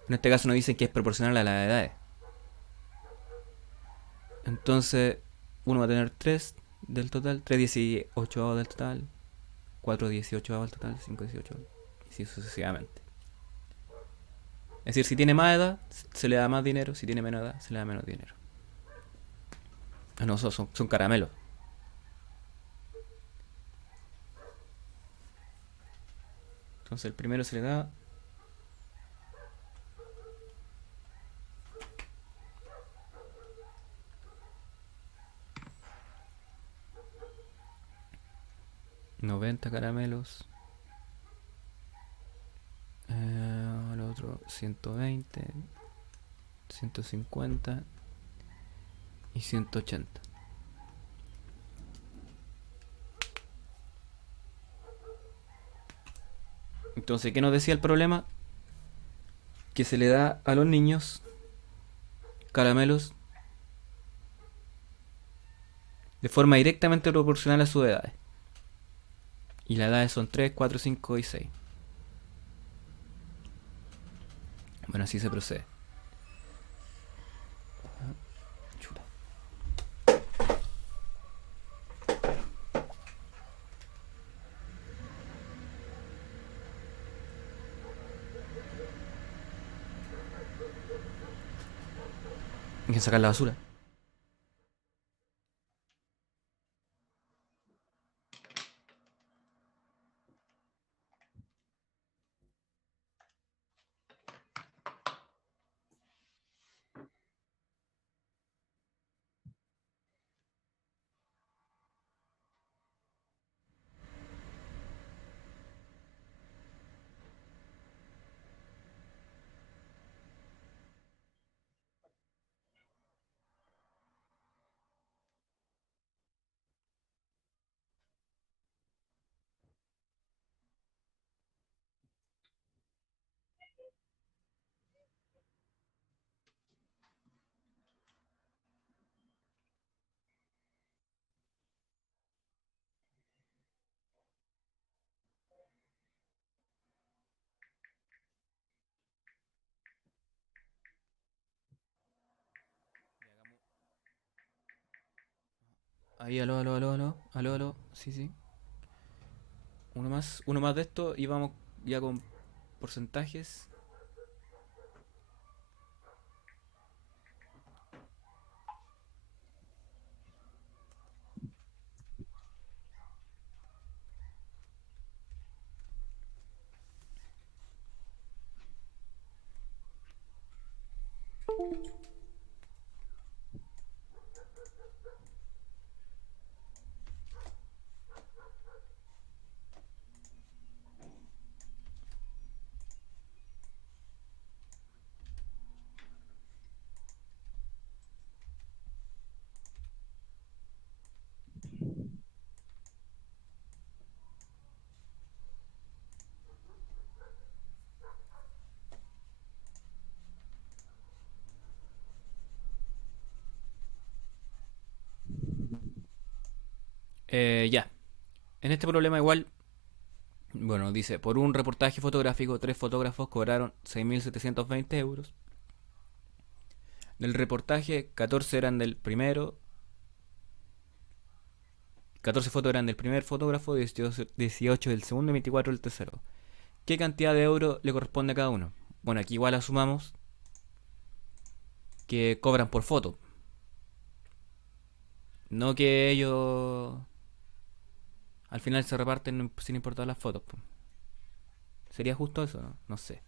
En este caso nos dicen que es proporcional a las edades. Entonces, uno va a tener 3 del total, 3 18 del total, 4 18 del total, 5 18, y así sucesivamente. Es decir, si tiene más edad, se le da más dinero, si tiene menos edad, se le da menos dinero. Ah, no, son caramelos. Entonces el primero se le da... $90 caramelos. Al otro 120, 150 y 180. Entonces, ¿qué nos decía el problema? Que se le da a los niños caramelos de forma directamente proporcional a sus edades. Y las edades son 3, 4, 5 y 6. Bueno, así se procede. Chuta. Hay que sacar la basura. Ahí, aló, aló, aló, aló, aló, aló. Sí, sí. Uno más de esto y vamos ya con porcentajes. Ya. En este problema igual, bueno, dice, por un reportaje fotográfico, 3 fotógrafos cobraron 6.720 euros. Del reportaje, 14 eran del primero, 14 fotos eran del primer fotógrafo, 18 del segundo y 24 del tercero. ¿Qué cantidad de euros le corresponde a cada uno? Bueno, aquí igual asumamos que cobran por foto. No que ellos al final se reparten sin importar las fotos, po. ¿Sería justo eso? No, no sé.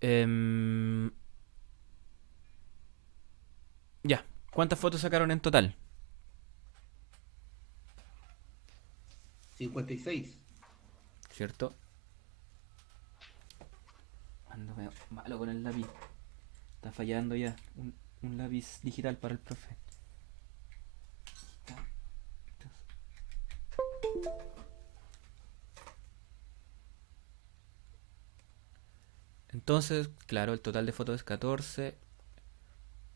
Em, ya. ¿Cuántas fotos sacaron en total? 56. ¿Cierto? Ando medio malo con el lápiz. Está fallando ya. Un lápiz digital para el profe. Entonces, claro, el total de fotos es 14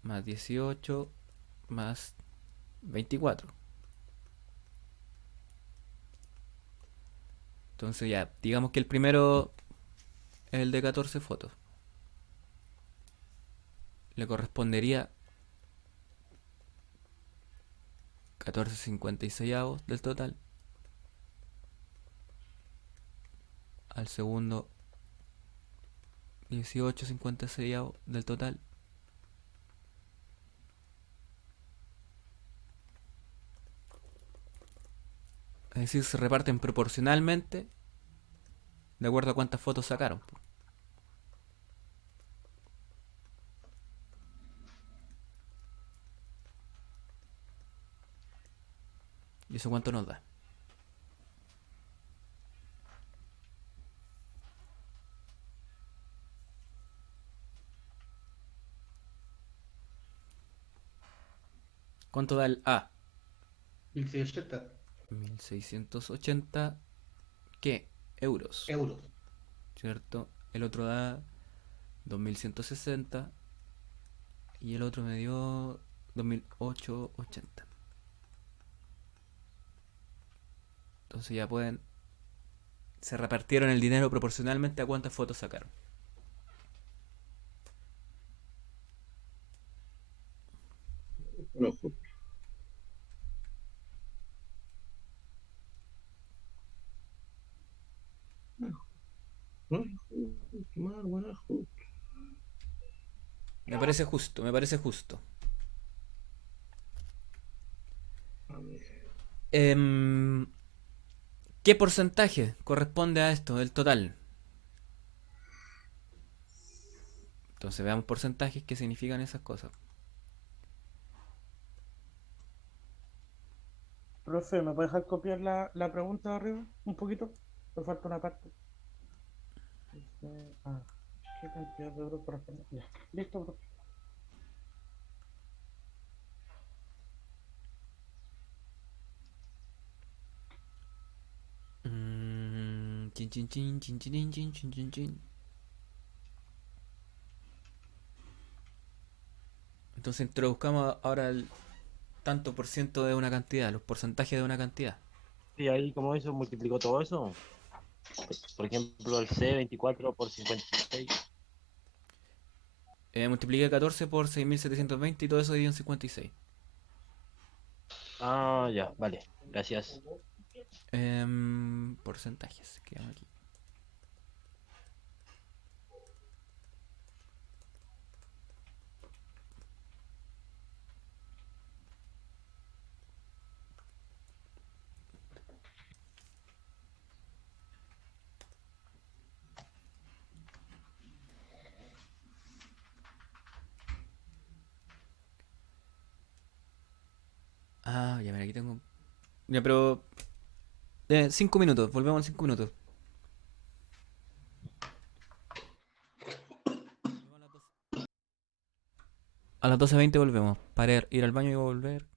más 18 más 24. Entonces ya, digamos que el primero es el de 14 fotos. Le correspondería 14,56 del total. Al segundo 18,56 del total. Es decir, se reparten proporcionalmente de acuerdo a cuántas fotos sacaron. ¿Y eso cuánto nos da? ¿Cuánto da el A? 1680 1680. ¿Qué? Euros. euros. ¿Cierto? El otro da 2160. Y el otro me dio 2880. Entonces ya pueden. Se repartieron el dinero proporcionalmente a cuántas fotos sacaron. No, Me parece justo, me parece justo. Em, ¿Qué porcentaje corresponde a esto, del total? Entonces veamos porcentajes, qué significan esas cosas. Profe, ¿me puede dejar copiar la pregunta de arriba un poquito? Me falta una parte. ¿Qué cantidad de euros corresponde? Ya. Listo, profe. Chin, chin, chin, chin, chin, chin, chin, chin, chin. Entonces introduzcamos ahora el tanto por ciento de una cantidad, los porcentajes de una cantidad. Y ahí, como eso, multiplicó todo eso. Por ejemplo, el C24 por 56. Multipliqué 14 por 6.720 y todo eso dividido en 56. Ah, ya, vale. Gracias. Porcentajes, quedan aquí. Ah, ya, mira, aquí tengo. Ya, pero. 5 minutos, volvemos en 5 minutos. A las 12:20 volvemos. Para ir al baño y volver.